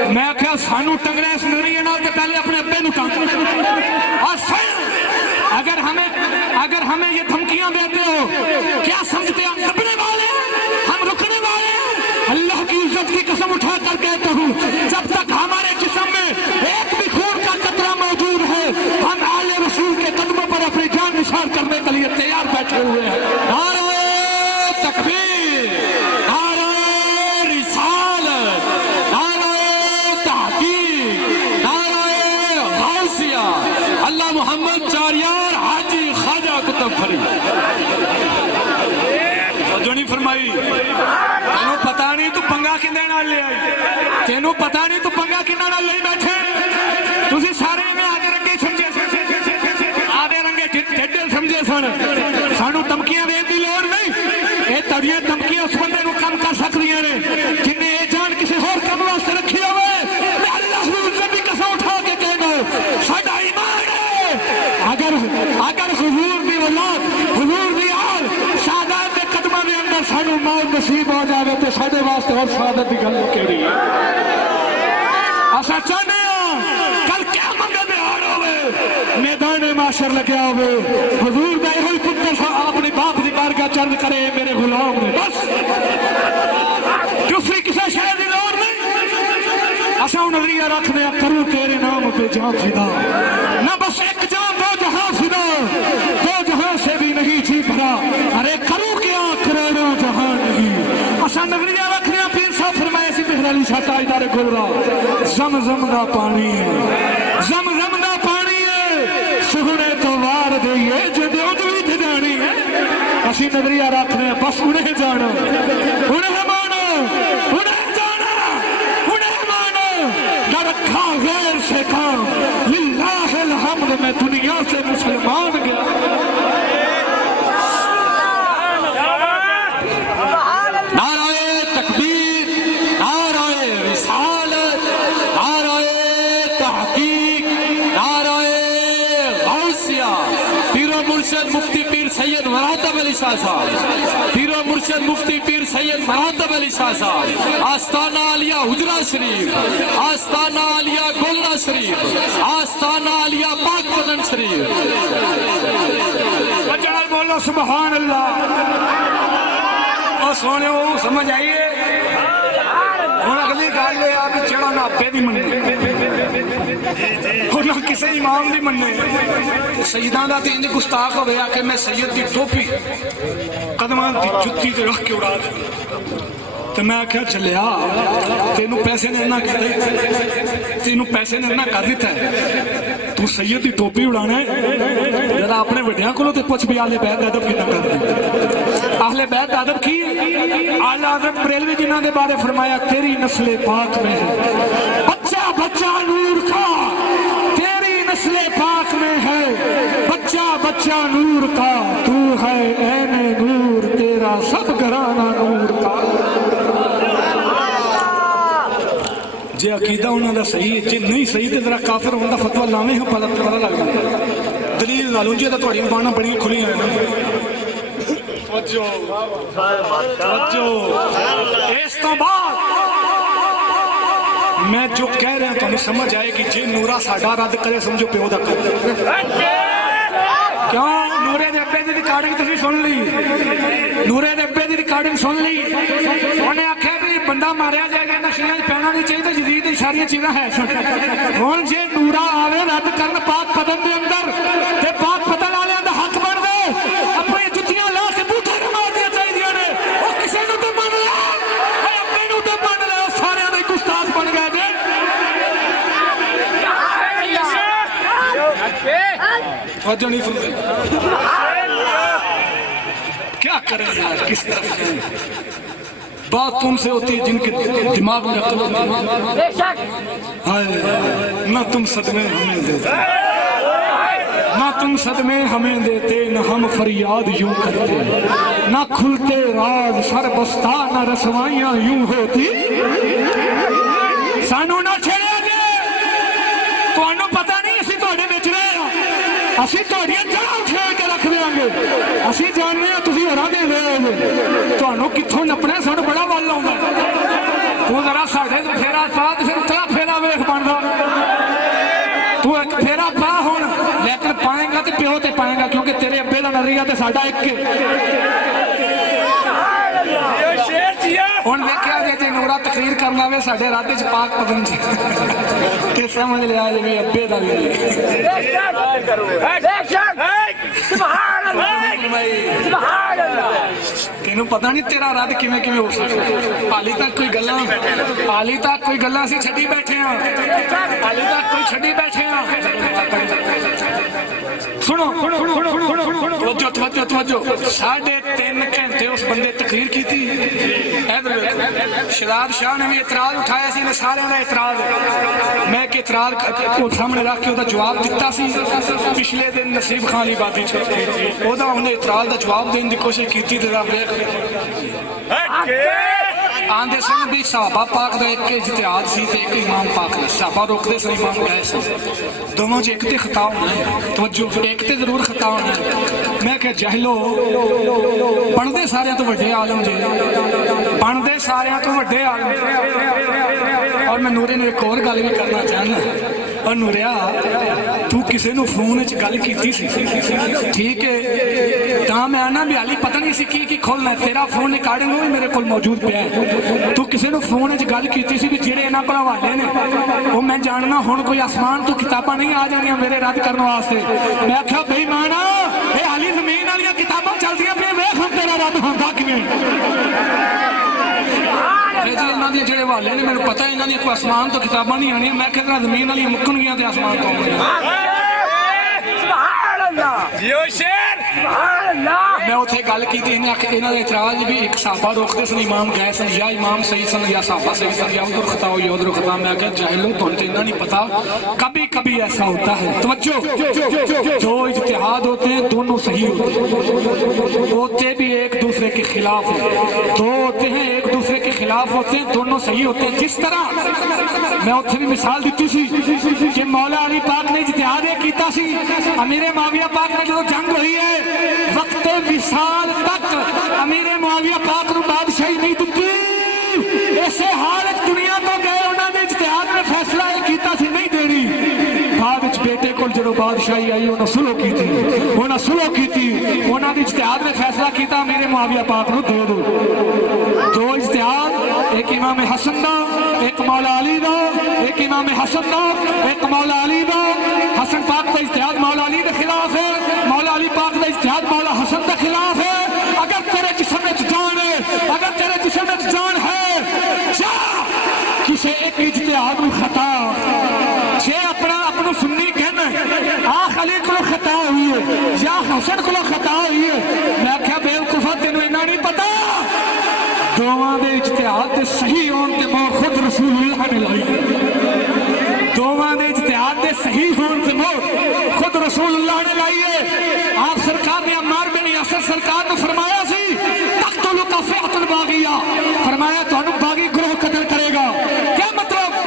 میں آکھیا سانو ٹنگنا اس نظریے نال تے پہلے اپنے ابے نو ٹنگ اور اگر ہمیں یہ دھمکیاں دیتے ہو کیا سمجھتے ہیں دبنے والے ہم رکنے والے اللہ کی عزت کی قسم اٹھا کر کہتا ہوں جب تک ہمارے جسم میں ایک بھی خون کا قطرہ موجود ہے ہم آل رسول کے قدموں پر اپنی جان نثار کرنے کے لیے تیار بیٹھے ہوئے ہیں نعرہ تکبیر نعرہ رسالت نعرہ تحقیق نعرہ غوثیہ اللہ محمد چاریار حاجی خواجہ کتب فرید جو نہیں فرمائی تینوں پتہ نہیں تو پنگا کنے نال لے آئی تینوں پتہ نہیں تو پنگا کنے نال لے بیٹھے تسی سارے میں آدھے رنگے سمجھے آدھے رنگے ٹھڈے سمجھے سن سانو دھمکیاں دین دی لوڑ نہیں اے تڑیاں دھمکیاں اس بندے نو کم کر سکدیاں نے جن نے یہ جان کسی اور کم واسطے رکھی ہوئے میں اللہ کی عزت کی قسم اٹھا کے کہنا ساڈا ایمان ہے اگر حضور دی اولاد حضور دی آل سادات دے قدماں دے اندر سانو موت نصیب ہو جاوے تے ساڈے واسطے اور سعادت دی گل کیڑی ہے اسا چاہنے کل کیا منگل ہار ہوئے میدان معاشر لگیا ہوئے حضور دا ہوئی پتر سا اپنی باپ دی بارگاہ چند کرے میرے غلام نے بس دوسری کسی شہر دی لوڑ نہیں اسا نظریہ رکھنے کروں تیرے نام پہ جان فدا نہ بس ایک جان دو جہاں فدا دو جہاں سے بھی نہیں جی بھرا ارے کروں کیا کروڑوں جہاں نہیں اسا نظریہ رکھنے پیر صاحب فرمائے سی بہر علی شاہ تاجدار گلرا زمزم دا پانی ہے زمزم دا پانی ہے سہنے تو وار دئیے جدے ادوی تھی جانی ہے اسی نظریہ رکھنے بس انہیں جانا انہیں مانا انہیں جانا انہیں مانا نہ رکھا غیر سے کام للہ الحمد میں دنیا سے مسلمان گیا مفتی پیر سید مراتب علی شاہ صاحب پیر و مرشد مفتی پیر سید مراتب علی شاہ صاحب آستانہ علیہ حجرہ شریف آستانہ علیہ گولڈا شریف آستانہ علیہ پاک پتن شریف بچڑا بولو سبحان اللہ اور سونے وہ سمجھ آئیے ہوں اگلی گل ہے آپ چڑھا نہ اپے دی مننے اور نہ کسی امام دی مننے سیداں دا تے انج گستاخ ہویا کہ میں سید دی ٹوپی قدماں دی جُتی تے رکھ کے اڑا دی تے میں کیا چلیا تینوں پیسے نے نہ کیتے تینوں پیسے نے نہ کر دیتا ہے تو سید دی ٹوپی اڑانا ہے ذرا اپنے وڈیاں کولوں تے پوچھ بھی اہل بیت ادب کیتا کرتے اہل بیت ادب کی اعلی حضرت بریلوی جنہاں دے بارے فرمایا تیری نسل پاک میں ہے بچہ بچہ نور کا تیری نسل پاک میں ہے بچہ بچہ نور کا تو ہے عین نور تیرا سب گھرانہ نور کا جے عقیدہ انہوں دا صحیح ہے جے نہیں صحیح تے ذرا کافر ہوندہ فتوہ لانے ہوں پتہ لگ گیا دلیل نالوں جے تا تھوڑی بانا بڑی کھلی ہیں توجہ اس تو بعد میں جو کہہ رہا ہوں تو سمجھ آئے کہ جے نورا ساڈا رد کرے سمجھو پیو دا کر کیوں نورے دے ابے دی ریکارڈنگ تسی سن لی نورے دے ابے دی ریکارڈنگ سن لی انہیں آکھیا بھی بندہ ماریا جائے گا نشیاں پہنا نہیں چاہیے جدید دی ساری چیزاں ہے ہن جے نورا آوے رد کرن پاک پتن دے اندر تے پاک پتن والے دا حق بن دے اپنی جتیاں لا کے بوٹے نہ مارنیاں چاہیے نے او کسے نوں تے من لے اے اپنے نوں تے من لے سارے دے گستاخ بن گئے جے توجہ نہیں سنتے کیا کریں یار کس طرح بات تم سے ہوتی ہے جن کے دماغ میں عقل ہوتی ہے نہ تم صدمے ہمیں دیتے نہ تم صدمے ہمیں دیتے نہ ہم فریاد یوں کرتے نہ کھلتے راز سر بستہ نہ رسوائیاں یوں ہوتی سانو نہ چھڑے جے تو انہوں پتہ نہیں اسی توڑے بیچ رہے ہیں اسی توڑیاں جڑا اٹھے کے رکھ دیں گے اسی جاننے ہیں تسی ہرا دے رہے ہیں تو انہوں کتھوں نپنے سانو بڑا بال لاؤں گا تو ذرا ساڑھے تو پھیرا ساتھ پھر اتنا پھیرا ویخ بان دا تو ایک پھیرا پا ہون لیکن پائیں گا تے پیو تے پائیں گا کیونکہ تیرے ابے دا نظریہ تے ساڑھا ایک کے ہون دیکھیا دے جے نورا تقریر کرنا وے ساڑھے راتے چھ پاک پتن چھ کہ سمجھ لیا جے بھی ابے دا بھی تینوں پتہ نہیں تیرا رد کیویں کیویں ہو سکتا حالی تک کوئی گلاں اسی چھڈی بیٹھے ہاں حالی تک کوئی چھڈی بیٹھے ہاں سنو توجہ 3.5 گھنٹے اس بندے تقریر کی تھی شہزاد شاہ نے بھی اعتراض اٹھایا سی نے سارے دا اعتراض میں ایک اعتراض کو سامنے رکھ کے جواب دیتا سی پچھلے دن نصیب خان لی بادی انہیں اعتراض دا جواب دین دی کوشش کی تھی آندے سن بھی صحابہ پاک دا ایک اجتہاد سی تے ایک امام پاک دا صحابہ روک دے سن امام گئے سی دونوں جو ایک تے خطا ہونا ہے توجہ ایک تے ضرور خطا ہونا ہے میں کہ جہلو بنتے سارے تو وڈے عالم جی بنتے سارے تو وڈے عالم اور میں نورے نے ایک اور گل بھی کرنا چاہنا اور نوریا تو کسی نو فون وچ گل کیتی سی ٹھیک ہے تاں میں آنا بھی حالی پتہ نہیں سی کی کھولنا تیرا فون ریکارڈنگ بھی میرے کول موجود پیا ہے تو کسی نو فون وچ گل کیتی سی بھی جڑے انہاں کول حوالے نے وہ میں جاننا ہن کوئی آسمان تو کتاباں نہیں آ جانیاں میرے رد کرن واسطے میں آکھیا بے ایمان اے حالی زمین والیاں کتاباں چلدیاں پئی ویکھ ہن تیرا رد ہوندا کیویں جی انہاں دے جڑے حوالے نے مینوں پتہ انہاں دی کوئی آسمان تو کتاباں نہیں آنیاں میں کہنا زمین والیاں مکن گیاں تے آسمان تو میں اتنے گل کی انہوں نے اعتراض بھی ایک صحابہ روکتے سن امام گئے سن یا امام صحیح سن یا صحابہ صحیح سن یا ادھر خطا ہو یا ادھر خطا میں کہا جاہلو تو انہیں نہیں پتا کبھی کبھی ایسا ہوتا ہے توجہ دو اجتہاد ہوتے ہیں دونوں صحیح ہوتے بھی ایک دوسرے کے خلاف ہیں دو ہوتے ہیں ایک دوسرے کے خلاف ہوتے ہیں دونوں صحیح ہوتے ہیں جس طرح میں اتنے بھی مثال دیتی سی کہ مولا علی پاک نے اجتہاد کیتا سی امیر معاویہ پاک نے جو جنگ ہوئی ہے وقت وصال تک امیر معاویہ پاک نو بادشاہی نہیں دتی ایسے حال دنیا تو گئے انہوں نے اجتہاد میں فیصلہ یہ کیتا سی نہیں دینی بعد بیٹے کو جدو بادشاہی آئی انہوں سلو کی تھی انہوں نے اجتہاد میں فیصلہ کیتا امیر معاویہ پاک نو دے دو اجتہاد ایک امام حسن دا ایک مولا علی دا ایک امام حسن دا ایک مولا علی دا حسن پاک کا اجتہاد مولا علی کے خلاف ہے مولا علی پاک کا اجتہاد مولا حسن کے خلاف ہے اگر تیرے جسم میں جان ہے اگر تیرے جسم میں جان ہے جا کسی ایک اجتہاد میں خطا چھے اپنا سنی کہنا آخ علی کو خطا ہوئی ہے یا حسن کو خطا ہوئی ہے میں کہا بے وقوفا تینوں انہاں نہیں پتا دونوں دے اجتہاد دے صحیح ہون تے مو خود رسول اللہ نے لائی دونوں دے اجتہاد دے صحیح ہون تے مو خود رسول اللہ نے لائی ہے آپ سرکار نے عمار بن یاسر سرکار نے فرمایا سی تقتل کا فئۃ الباغیہ فرمایا تو انہوں باغی گروہ قتل کرے گا کیا مطلب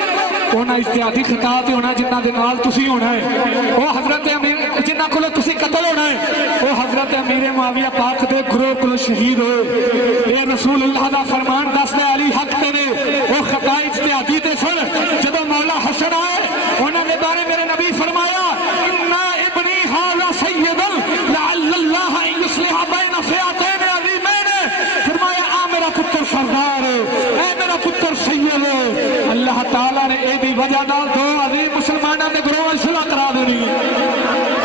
انہاں اجتہادی خطا تے انہاں جنہاں دے نال تسی ہونا ہے وہ حضرت امیر جنہاں کولوں تسی قتل ہونا ہے وہ حضرت امیر معاویہ پاک دے گروہ کولوں شہید ہوئے اے رسول اللہ دا فرمان دس دے علی حق تیرے وہ خطا اجتہادی تے سن جدو مولا حسن آئے انہوں نے بارے میرے نبی فرمایا انا ابنی ھذا سید لعل اللہ ان یصلح بین فئتین عظیمین فرمایا آ میرا پتر سردار اے میرا پتر سید اللہ تعالیٰ نے اے دی وجہ نال دو عظیم مسلمانوں نے گروہ صلح کرا دینی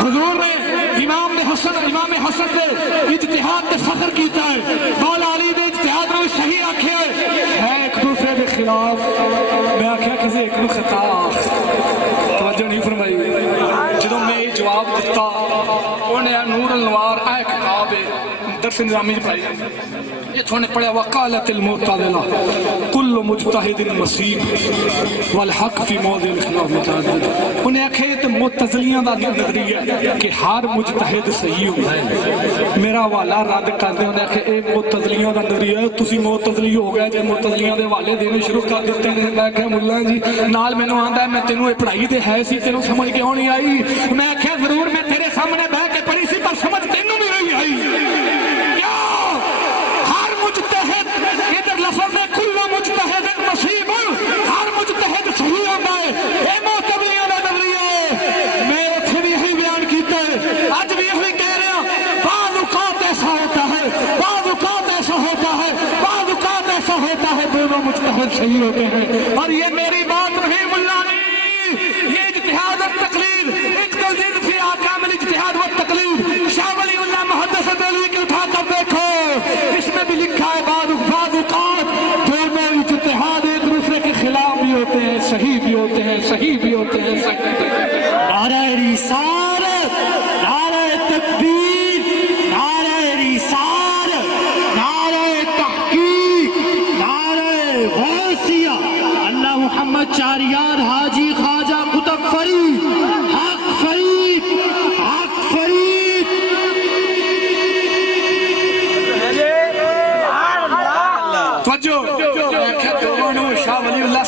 حضور نے امام حسن دے اجتہاد دے فخر کیتا ہے مولا علی دے اجتہاد میں صحیح آکھے ہے ایک دوسرے دے خلاف میں آکھیا کسی ایک نو خطا توجہ نہیں فرمائی جدو میں جواب دیتا انہیں نور النوار آئے کتاب درس نظامی پڑھائی یہ تھوڑے پڑھا وقالت المعتزلہ کل مجتہد مسیب والحق فی موضع الخلاف متعدد انہیں آکھے تو معتزلیاں دا نظریہ کہ ہر مجتہد صحیح ہوتا ہے میرا والا رد کر دے انہیں آکھے اے معتزلیاں دا نظریہ تسی معتزلی ہو گئے جے معتزلیاں دے والے دینے شروع کر دیتے ہیں میں کہا ملا جی نال میں نو آندہ ہے میں تینوں پڑھائی دے ہے سی تینوں سمجھ کے ہونی آئی میں کہا ضرور میں تیرے سامنے بہ کے پڑھی سی پر سمجھ تینوں بھی رہی آئی کیا ہر مجتہد ادھر لفظ میں کل مجتہد مصیب ہر مجتہد صحیح ہوتا ہے اے معتزلیاں دا نظریہ میں اتھے بھی یہی بیان کیتا ہے آج بھی یہی کہہ رہے ہیں بعض اوقات ایسا ہوتا ہے بعض اوقات ایسا ہوتا ہے بعض اوقات ایسا ہوتا ہے دونوں مجتہد صحیح ہوتے ہیں اور یہ میری بات نہیں ملا یہ اجتہاد اور تقلید ایک تلزید فی آکام الاجتہاد والتقلید شاہ ولی اللہ محدث دہلوی کے اٹھا کر دیکھو اس میں بھی لکھا ہے بعض اوقات دونوں اجتہاد ایک دوسرے کے خلاف بھی ہوتے ہیں صحیح بھی ہوتے ہیں صحیح بھی ہوتے ہیں صحیح بھی ہوتے ہیں نعرہ رسالت نعرہ تکبیر نعرہ رسالت نعرہ تحقیق نعرہ غوثیہ اللہ محمد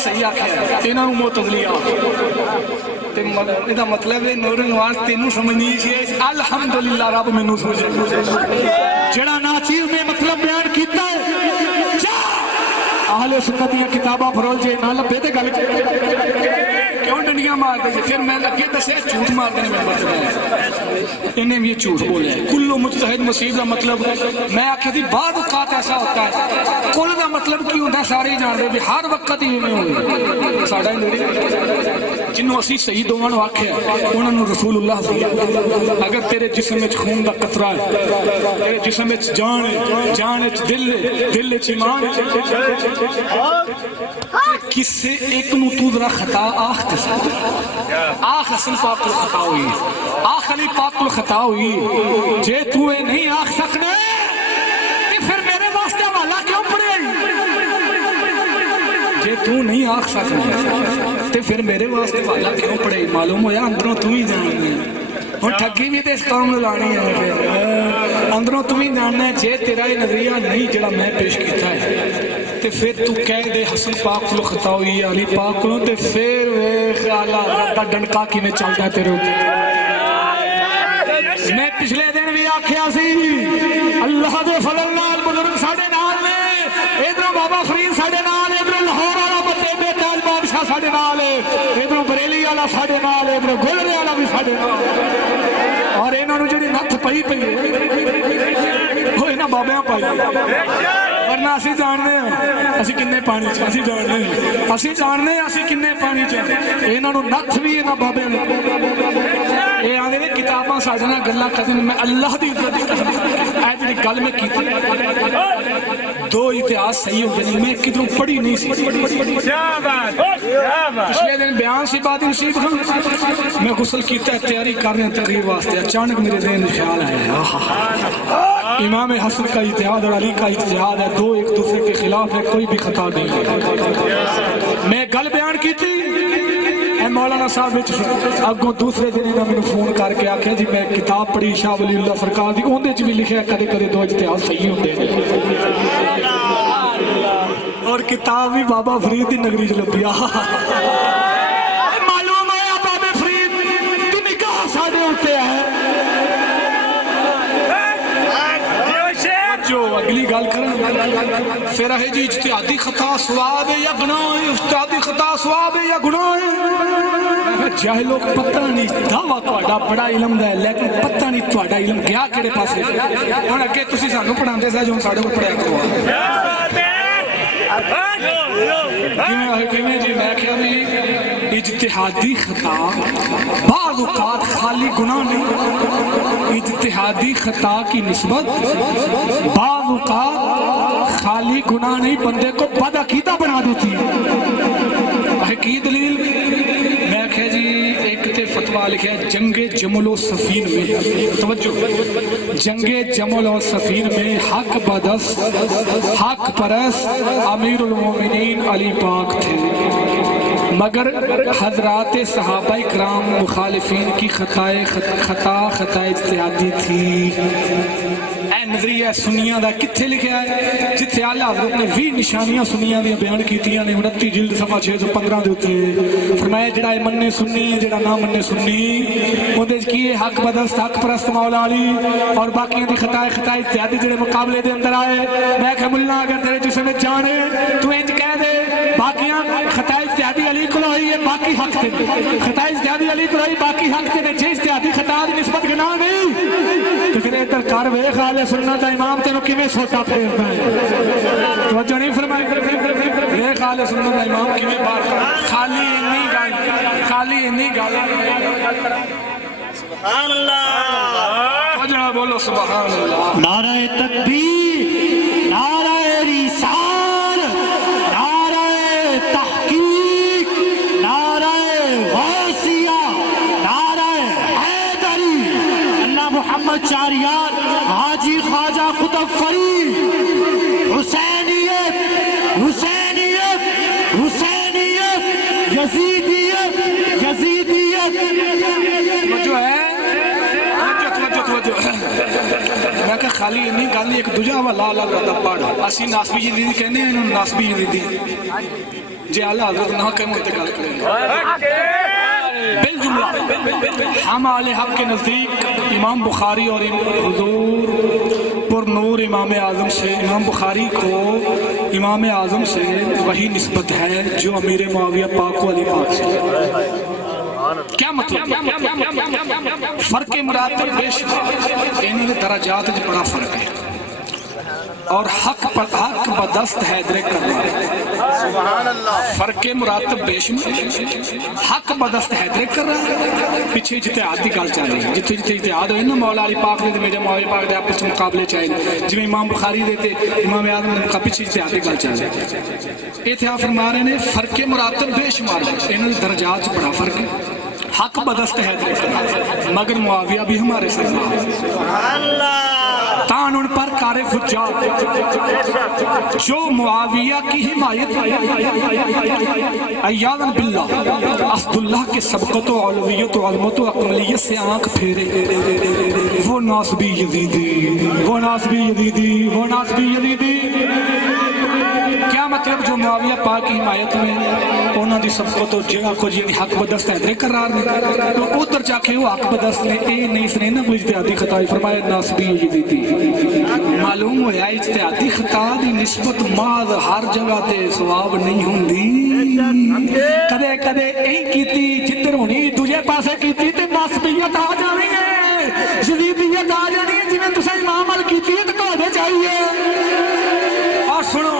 صحیح آخیا انہاں نوں معتزلی تے ਇਹਦਾ ਮਤਲਬ ਹੈ ਨੂਰ ਨਵਾਜ਼ ਤੈਨੂੰ ਸਮਝ ਨਹੀਂ ਸੀ الحمدللہ رب ਮੈਨੂੰ ਸਮਝੇ جڑا ناچیز نے مطلب بیان کیتا ہے اہل سنت دی کتاباں پھرول جے نہ لبے تے گل کیوں ڈنڈیاں مار دے پھر میں لگے دسے جھوٹ مار دینے میں بتایا انہیں بھی یہ جھوٹ بولے کلو مجتہد مصیب کا مطلب میں آخیا تھی بعض اوقات ایسا ہوتا ہے کل کا مطلب کی ہوتا ہے سارے ہی جان رہے بھی ہر وقت ہی میں ہوئے ساڈا جنوں اسی صحیح دوواں آخیا انہاں نوں رسول اللہ صلی اللہ اگر تیرے جسم وچ خون دا قطرہ ہے تیرے جسم وچ جان ہے جان وچ دل ہے دل وچ ایمان ہے کسے ایک نو تو ذرا خطا آخ آخ حسن پاک کو خطا ہوئی آخ علی پاک کو خطا ہوئی جے تو اے نہیں آخ سکنے کہ پھر میرے واسطے والا کیوں پڑے جے تو نہیں آخ سکنے تے پھر میرے واسطے والا کیوں پڑے معلوم ہویا اندروں تو ہی جاننے ہوں ٹھگی بھی تے اس قوم نوں لانی ہے پھر اندروں تو ہی جاننا ہے جے تیرا یہ نظریہ نہیں جڑا میں پیش کیتا ہے تے پھر تو کہہ دے حسن پاک کو خطا ہوئی علی پاک کو تے پھر ویکھ اعلی حضرت دا ڈنکا کیویں چلدا تیرے اوتے میں پچھلے دن بھی آکھیا سی اللہ دے فضل نال بزرگ ساڈے نال نے ادھروں بابا فرید ساڈے نال ادھروں لاہور والا بتے بے تاج بادشاہ ساڈے نال ادھروں بریلی والا ساڈے نال ادھروں گلرے والا بھی ساڈے نال اور انہاں نوں جڑی نتھ پئی وہ انہاں بابیاں پائی ورنہ اسی جاننے ہیں اسی کنے پانی چ اسی جاننے ہیں اسی کنے پانی چ انہاں نوں نتھ بھی انہاں بابیاں نے اے آندے نے کتاباں ساڈے نال گلاں کردے میں اللہ دی عزت دی قسم اے جڑی گل میں کیتی دو اتہاس صحیح ہو گئے میں کدھروں پڑھی نہیں سی پچھلے دن بیان سی بات نصیب خان میں غسل کیتا ہے تیاری کرنے تقریر واسطے اچانک میرے ذہن میں خیال آیا امام حسن کا اتحاد اور علی کا اتحاد ہے دو ایک دوسرے کے خلاف ہے کوئی بھی خطا نہیں ہے میں گل بیان کی تھی اے مولانا صاحب اگوں دوسرے دن انہوں نے فون کر کے آخیا جی میں کتاب پڑھی شاہ ولی اللہ سرکار دی اندر بھی لکھا کدے کدے دو اتحاد صحیح ہوتے ہیں اور کتاب بھی بابا فرید دی نگری چ لبھی معلوم ہوا بابا فرید دی نگاہ ساڈے اوتے ہے جو اگلی گل کریں پھر ہے جی اجتہادی خطا ثواب ہے یا گناہ ہے اجتہادی خطا ثواب ہے یا گناہ ہے جاہل لوگ پتہ نہیں دعویٰ تہاڈا بڑا علم دا ہے لیکن پتہ نہیں تہاڈا علم گیا کہڑے پاسے ہن اگے تسی سانوں پڑھاندے سا جو ساڈے کول پڑھایا کرو کیویں جی میں کہیا بھی اجتہادی خطا بعض اوقات خالی گناہ نہیں اجتہادی خطا کی نسبت بعض اوقات خالی گناہ نہیں بندے کو بد عقیدہ بنا دیتی ہے کی دلیل میں کہا جی ایک تے فتویٰ لکھا ہے جنگ جمل و سفین میں توجہ جنگ جمل و سفین میں حق بدست حق پرست امیر المومنین علی پاک تھے مگر حضرات صحابہ کرام مخالفین کی خطا اجتہادی تھی اے نظریہ سنیاں دا کتھے لکھا ہے جتھے اعلیٰ حضرت نے 20 نشانیاں سنیاں دی بیان کیتیاں نے 29 جلد صفحہ 615 دے اوتے فرمایا جڑا مننے سنی جڑا نہ مننے سنی اودے وچ کی حق بدست حق پرست مولا علی اور باقیاں دی خطا اجتہادی جڑے مقابلے دے اندر آئے میں کہ ملا اگر تیرے جسم وچ جان ہے تو انج کہہ دے باقیاں خطا اجتہادی علی کو ہوئی ہے باقی حق تے خطا اجتہادی علی کو ہوئی باقی حق تے جے اجتہادی خطا دی نسبت گناہ نہیں تو پھر ادھر کر ویکھ اہل سنت دا امام تینوں کیویں سوٹا پھیردا ہے توجہ نہیں فرمائی ویکھ اہل سنت دا امام کیویں بات خالی انی گل سبحان اللہ توجہ بولو سبحان اللہ نعرہ تکبیر نعرہ رسال نعرہ تحقیق نعرہ غوثیہ نعرہ حیدری اللہ محمد چاریار حاجی خواجہ قطب فرید حسینیت حسینیت حسینیت یزیدیت یزیدیت جو ہے توجہ میں کہ خالی انہی گل ایک دوجا حوالہ اللہ رہتا پڑھ اسی ناسبی یزیدی کہنے ہیں انہوں ناسبی یزیدی جی اعلیٰ حضرت نہ کہیں ہوتے گل کریں بالجملہ ہم اہل حق کے نزدیک امام بخاری اور حضور پر نور امام اعظم سے، امام بخاری کو امام اعظم سے وہی نسبت ہے جو امیر معاویہ پاک و علی پاک سے۔ کیا مطلب؟ فرق مراتب بیش انہوں نے درجات میں بڑا فرق ہے، اور حق بدست حیدر کرار فرق مراتب بیش میں حق بدست حیدر کرار پیچھے اجتہاد کی گل چل رہی ہے، جتھے جتھے اجتہاد ہوئے نا مولا علی پاک دے میرے معاویہ پاک دے آپس میں مقابلے چاہیے، جی امام بخاری دے امام اعظم نے پیچھے اجتہاد کی گل چل رہی ہے۔ اتنے آپ فرما رہے ہیں فرق مراتب بے شمار ہے، انہوں درجات بڑا فرق ہے، حق بدست حیدر کرار مگر معاویہ بھی ہمارے سردار تان ان پر کار فجار جو معاویہ کی حمایت ایاذا باللہ اسد اللہ کے سبقت و علویت و عظمت و اقلیت سے آنکھ پھیرے، وہ ناصبی یزیدی، وہ ناصبی یزیدی، وہ ناصبی یزیدی۔ کیا مطلب جو معاویہ پاک کی حمایت میں انہوں دی سبقت و جگہ کو جی حق بدست حیدر قرار نے تو ادھر جا کے وہ حق بدست نے اے نہیں سنے نا کوئی اجتہادی خطا فرمایا ناصبی یزیدی۔ معلوم ہوا اجتہادی خطا دی نسبت ماذ ہر جگہ تے ثواب نہیں ہوندی، کدے کدے ایں کیتی جدھر ہونی دوجے پاسے کیتی تے ناصبیت آ جانی ہے، یزیدیت آ جانی ہے، جی میں تسے امام علی کیتی ہے تو کہنے چاہیے۔ اور سنو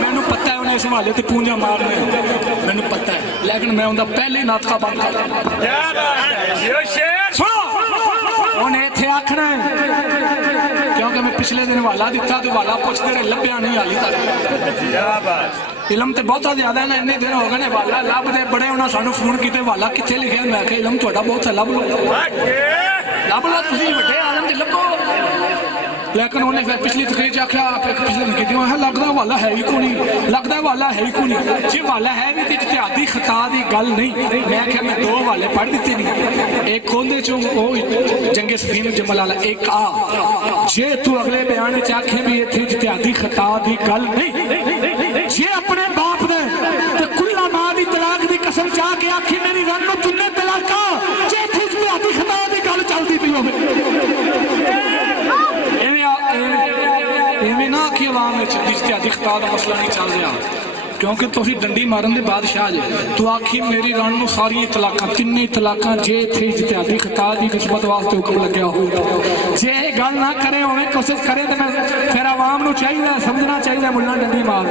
میں نے پتہ ہے انہیں اس حوالے تے پونجا مارنے میں نے پتہ ہے، لیکن میں انہیں پہلے ناطقہ بند کر سنو انہیں تھے آکھنا ہے کیونکہ میں پچھلے دن والا دیتا تو والا پوچھتے رہے لبیاں نہیں آلی تک علم تے بہت زیادہ ہے نا، انہیں دن ہو گئے والا لب دے بڑے ہونا سانو فون کیتے والا کتھے لکھے میں کہ علم توڑا بہت ہے لب لو تسی بڑے عالم دے لبو، لیکن انہیں پھر پچھلی تقریر جاکھا پچھلے دن کہتے ہیں لگتا ہے والا ہے ہی کو نہیں، لگتا ہے والا ہے ہی کو نہیں، جی والا ہے بھی اجتہادی خطا دی گل نہیں، میں کہ میں دو والے پڑھ دیتے نہیں، ایک کھولنے چوں وہ جنگ صفین جمل والا ایک آ جے تو اگلے بیان چاکھیں بھی یہ تھی اجتہادی خطا دی گل نہیں، جے اپنے باپ دے تو کلا ماں دی طلاق دی قسم چاہ کے آکھی میری رن نو جننے طلاقہ جے تھی اجتہادی خطا دی گل چلتی پی ہوئے ایویں نہ کہ عوام میں اجتہادی خطا دا مسئلہ نہیں چل رہا، کیونکہ تو ہی ڈنڈی مارن دے بادشاہ جے تو آکھی میری رن نو ساری طلاقاں تینی طلاقاں جے تھے اجتہادی خطا دی نسبت واسطے حکم لگیا ہو، جے گل نہ کرے ہوئے کوشش کرے تو میں پھر عوام نو چاہیے سمجھنا چاہیے ملنا ڈنڈی مار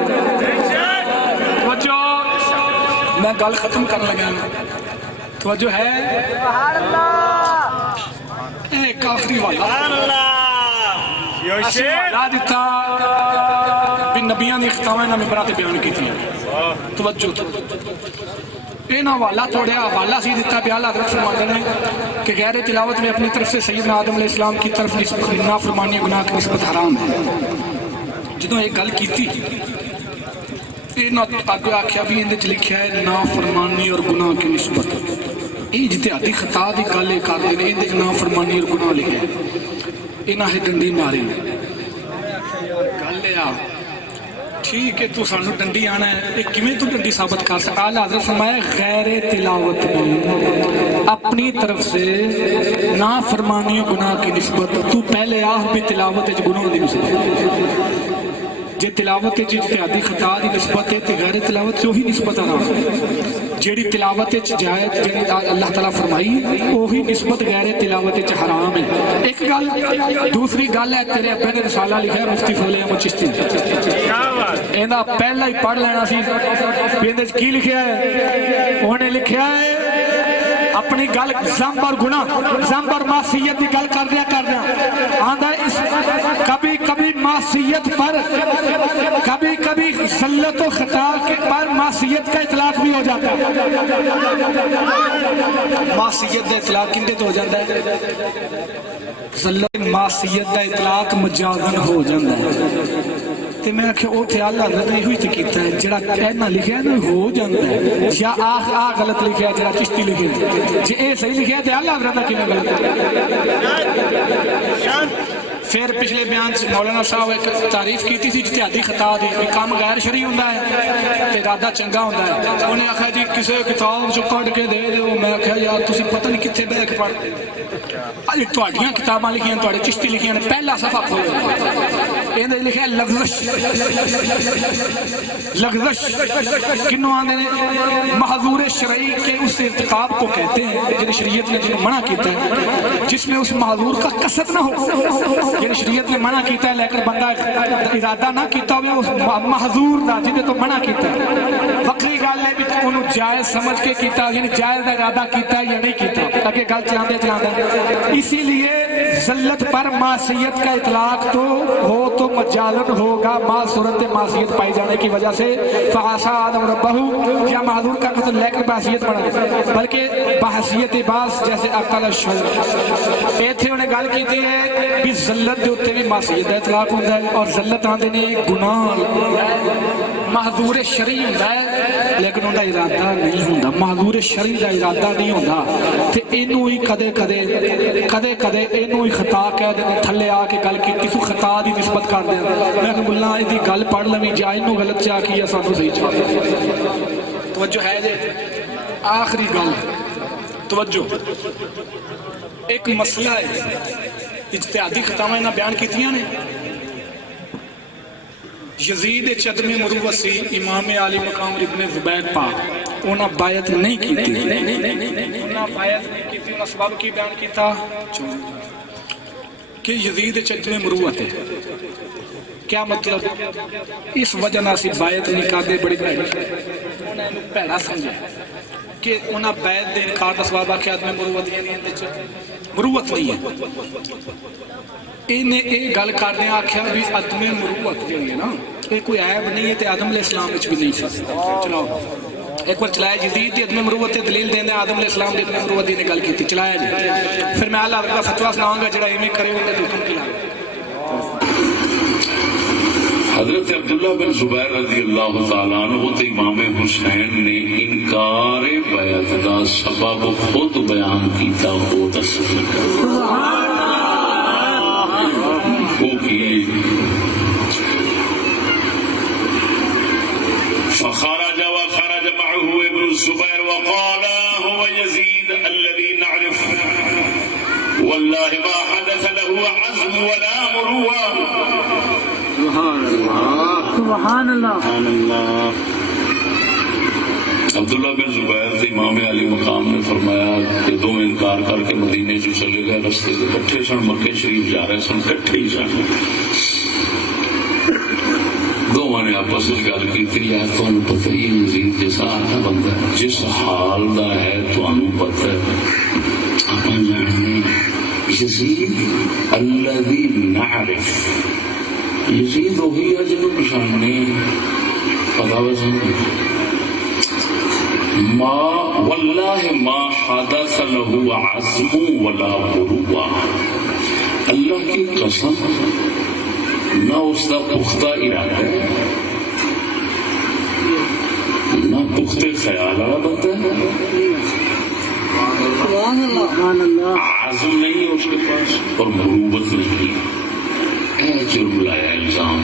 توجہ میں گل ختم کرنے لگا توجہ ہے ایک آخری والا لا دیتا بھی نبیاں دی اختامیں نہ مبرات بیان کی تھی توجہ اے نا والا توڑیا والا سی دیتا بیال حضرت فرماتے ہیں کہ غیر تلاوت میں اپنی طرف سے سیدنا آدم علیہ السلام کی طرف نافرمانی گناہ کی نسبت حرام ہے، جدوں ایک گل کی تھی اے نا آگے آکھیا بھی اندے چ لکھیا ہے نافرمانی اور گناہ کی نسبت، اے اجتہادی خطا دی گل اے کر دے اندے نافرمانی اور گناہ لکھے انہاں ہے ڈنڈی ماری گل لیا ٹھیک ہے تو سانو ڈنڈی آنا ہے ایک کیویں تو ڈنڈی ثابت کر سکتا اعلیٰ حضرت فرمایا غیر تلاوت میں اپنی طرف سے نافرمانی و گناہ کی نسبت تو پہلے آہ بھی تلاوت گناہ دی نسبت جے تلاوت اجتہادی خطا دی نسبت ہے تو غیر تلاوت سے وہی نسبت آرام ہے، جیڑی تلاوت جائز جنہیں اللہ تعالیٰ فرمائی وہی نسبت غیر تلاوت حرام ہے۔ ایک گل دوسری گل ہے تیرے ابے نے رسالہ لکھا ہے مفتی فضل احمد چشتی ایندا پہلا ہی پڑھ لینا سی پیندے کی لکھیا ہے انہیں لکھیا ہے اپنی گل ذنب اور گناہ ذنب اور معصیت کی گل کر دیا آندھا اس کبھی کبھی معصیت پر کبھی کبھی ذلت و خطا پر معصیت کا اطلاق بھی ہو جاتا ہے، معصیت کا اطلاق کندے تو ہو جاتا ہے ذلت معصیت کا اطلاق مجازن ہو جاتا ہے تے میں کہ او تے اللہ نے ہوئی تے کیتا ہے جڑا کہنا لکھیا ہے نا ہو جاندا ہے یا آ غلط لکھیا ہے جڑا چشتی لکھیا ہے جے اے صحیح لکھیا ہے تے اللہ حضرت کیوں غلط ہے پھر پچھلے بیان سے مولانا صاحب ایک تعریف کی تھی اجتہادی خطا دی کہ کام غیر شرعی ہوندا ہے تے ارادہ چنگا ہوندا ہے. انہیں آخیا جی کسی کتاب چ کڈ کے دے دیو. میں آخیا یار تسی پتہ نہیں کتنے بہ کے پڑھ اج تہاڈیاں کتاباں لکھیاں تہاڈے چشتی لکھیاں نے پہلا صفحہ کھولو یہ لکھا لغزش. لغزش کنوں آندے نے محظور شرعی کے اس ارتکاب کو کہتے ہیں جن شریعت نے جنہوں منع کیتا ہے جس میں اس معذور کا قصد نہ ہو. جن شریعت نے منع کیتا ہے لیکن بندہ ارادہ نہ کیتا ہوئے اس محظور دا جنہیں تو منع کیتا ہے. وقری گل ہے بھی انہوں جائز سمجھ کے کیتا یعنی جائز دا ارادہ کیتا یا نہیں کیتا اگے گل چلاندے چلاندے. اسی لیے ذلت پر معصیت کا اطلاق تو ہو تو مجازن ہوگا ما صورت معصیت پائی جانے کی وجہ سے. فحاشا آدم ربہ یا معذور کا قتل لیکن بحثیت بنا بلکہ بحثیت باس جیسے عقل الشر. ایتھے انہیں گل کی دی ہے کہ ذلت دے اوتے بھی معصیت کا اطلاق ہوتا ہے اور ذلت آندے نے گناہ محظور شرعی ہوتا ہے لیکن ان کا ارادہ نہیں ہوتا. محظور شرعی کا ارادہ نہیں ہوتا تے اینو ہی کدے کدے اینو ہی خطا کہہ دے تھلے آ کے گل کی کسی خطا دی نسبت کر دیں. میں کہ ملا یہ گل پڑھ لویں جا اینو غلط چاہ کی سانو صحیح چاہ. توجہ ہے جی آخری گل توجہ ایک مسئلہ ہے اجتہادی خطاواں انہاں بیان کیتیاں نے. یزید عدم مروت سی امام عالی مقام ابن زبیر پاک انہاں بیعت نہیں کیتی. انہاں بیعت نہیں کیتی. انہاں سبب کی بیان کیتا کہ یزید عدم مروت ہے. کیا مطلب اس وجہ نہ سی بیعت نہیں کرتے بڑی انہاں بھڑا سمجھا کہ انہاں بیعت دے انکار دا سبب آکھیا عدم مروت یعنی اندے چ مروت نہیں ہے. انہیں یہ گل کردے آخیا بھی عدم مروت جی ہے نا یہ کوئی عیب نہیں ہے تے آدم علیہ السلام بھی نہیں سی. چلاؤ ایک بار چلایا یزید دی عدم مروت تے دلیل دیندے آدم علیہ السلام دی عدم مروت دی نے گل کیتی. چلایا جی پھر میں اللہ کا فتویٰ سناؤں گا جڑا ایویں کرے ہوندے تو حکم کلا. حضرت عبداللہ بن زبیر رضی اللہ تعالیٰ عنہ تے امام حسین نے انکار بیعت دا سبب خود بیان کیتا ہو فخرج وخرج معه ابن الزبير وقال هو يزيد الذي نعرف والله ما حدث له عزم ولا مروه. سبحان اللہ. عبداللہ بن زبیر سے امام علی مقام نے فرمایا کہ دونوں انکار کر کے مدینے سے چلے گئے. رستے سے کٹھے سن مکے شریف جا رہے سن کٹھے ہی سن. دونوں نے آپس میں گل کی تھی یار تمہیں پتہ ہی مزید جیسا آنا بندہ جس حال دا ہے تمہیں پتہ ہے آپ جاننے یزید الذی نعرف یزید وہی ہے جنہوں پچھانے پتا ویسا ما واللہ ما حدث له عزم ولا مروہ. اللہ کی قسم نہ اس کا پختہ ارادہ ہے نہ پختہ خیال والا بنتا ہے. عزم نہیں ہے اس کے پاس اور مروت نہیں. اے جرم لایا الزام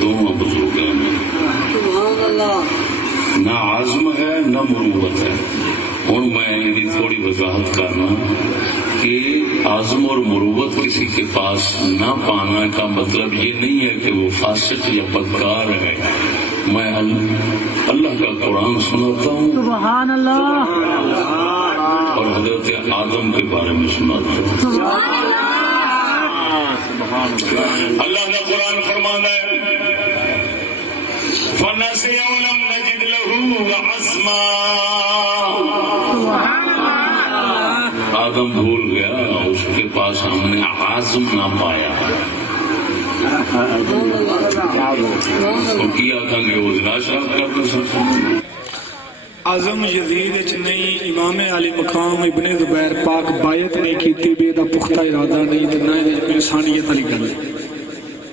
دونوں بزرگوں نے. نہ عزم ہے نہ مروت ہے. ہوں میں یہ تھوڑی وضاحت کرنا کہ عزم اور مروت کسی کے پاس نہ پانا کا مطلب یہ نہیں ہے کہ وہ فاسق یا بدکار ہے. میں اللہ کا قرآن سناتا ہوں سبحان اللہ اور حضرت آدم کے بارے میں سناتا ہوں. اللہ کا قرآن فرماتا ہے فَنَسِيَ وَلَمْ نَجِدْ لَهُ عَزْمًا. آدم بھول گیا اس کے پاس ہم نے عزم نہ پایا. کیا تھا کہ وہ ذرا کرتے سکتے. عزم یزید اچ نہیں امام علی مقام ابن زبیر پاک بیعت نہیں کیتی بے دا پختہ ارادہ نہیں تے نہ انسانیت والی گل.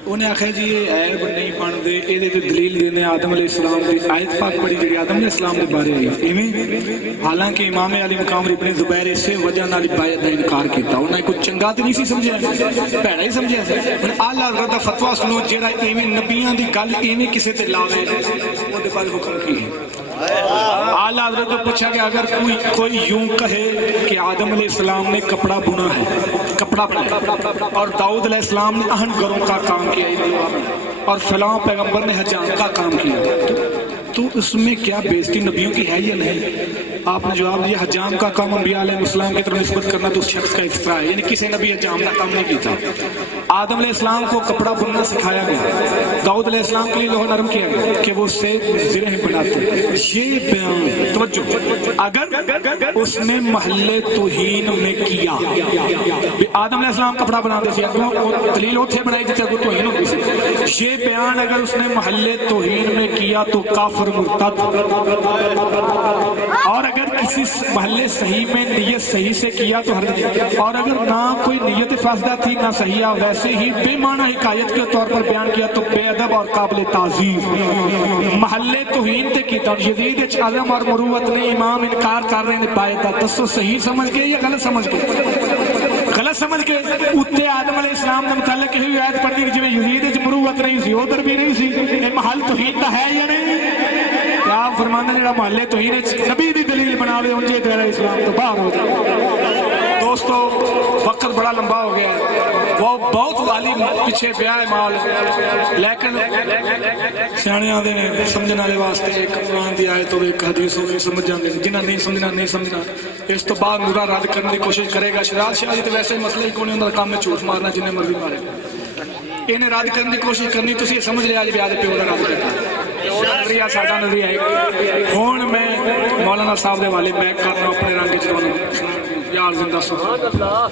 انہیں آخیا جی یہ عیب نہیں بنتے یہ دلیل دینے آدم علیہ السلام کی آیت پاک پڑھی جی آدم علیہ السلام کے بارے آئی ایویں حالانکہ امام علی مقام ابن زبیر اسے وجہ نال بیعت کا انکار کیتا انہیں کچھ چنگا تو نہیں سی سمجھا بھڑا ہی سمجھا اعلیٰ حضرت کا فتویٰ سنو جہاں ایویں نبیاں دی گل ایویں کسی تے لاوے وہ بعد حکم کی ہے اعلیٰ حضرت کو پوچھا کہ اگر کوئی یوں کہے کہ آدم علیہ السلام نے کپڑا بنا ہے کپڑا بنا اور داؤد علیہ السلام نے اہن گھروں کا کام کیا اور فلاں پیغمبر نے حجام کا کام کیا تو اس میں کیا بےزتی نبیوں کی ہے یا نہیں؟ آپ نے جواب دیا حجام کا کام انبیاء علیہ السلام کی طرف نسبت کرنا تو اس شخص کا افتراء ہے، یعنی کسی نبی حجام کا کام نہیں کیا۔ آدم علیہ السلام کو کپڑا بننا سکھایا گیا، داؤد علیہ السلام کے لیے لوہ نرم کیا گیا کہ وہ اس سے زرہیں بناتے۔ یہ بیان توجہ اگر اس نے محل توہین میں کیا، آدم علیہ السلام کپڑا بناتے تھے دلیل اتنے بنائی جیسے اگر توہین ہوتی تھی، یہ بیان اگر اس نے محل توہین میں کیا تو کافر مرتد، اور اگر کسی محل صحیح میں نیت صحیح سے کیا تو حرج نہیں، اور اگر نہ کوئی نیت فاسدہ تھی نہ صحیح ویسے ہی بے معنی حکایت کے طور پر بیان کیا تو بے ادب اور قابل تعظیم۔ محل توہین تے کیتا یزید اچ عظم اور مروت نے امام انکار کر رہے ہیں پائے دا دسو صحیح سمجھ گئے یا غلط سمجھ گئے؟ غلط سمجھ کے اتنے آدم علیہ السلام نے متعلق یہ آیت پڑھنی کہ جی یزید اچ مروت نہیں سی ادھر بھی نہیں سی، یہ محل توہین دا ہے یا نہیں؟ آپ فرمانا جڑا محلے توہین نبی دی دلیل بنا لے انجے دیر اسلام تو باہر ہو جائے۔ دوستو وقت بڑا لمبا ہو گیا ہے، وہ بہت والی پیچھے پیا ہے مال، لیکن سیانے آدھے نے سمجھنے والے واسطے ایک قرآن دی آیت اور ایک حدیث ہوگی سمجھ جاندے جنہاں نہیں سمجھنا نہیں سمجھنا، اس تو بعد نورا رد کرنے کی کوشش کرے گا۔ شراز شاہ جی تو ویسے ہی مسئلہ ہی کوئی نہیں، کام میں جھوٹ مارنا جنہیں مرضی مارے، انہیں رد کرنے کی کوشش کرنی تسی سمجھ لیا جی بیاد پیو دا رد کرنا نظریہ ساڈا نظریہ ہے۔ ہون میں مولانا صاحب دے والے میں کرنا اپنے رنگ چ یار زندہ سو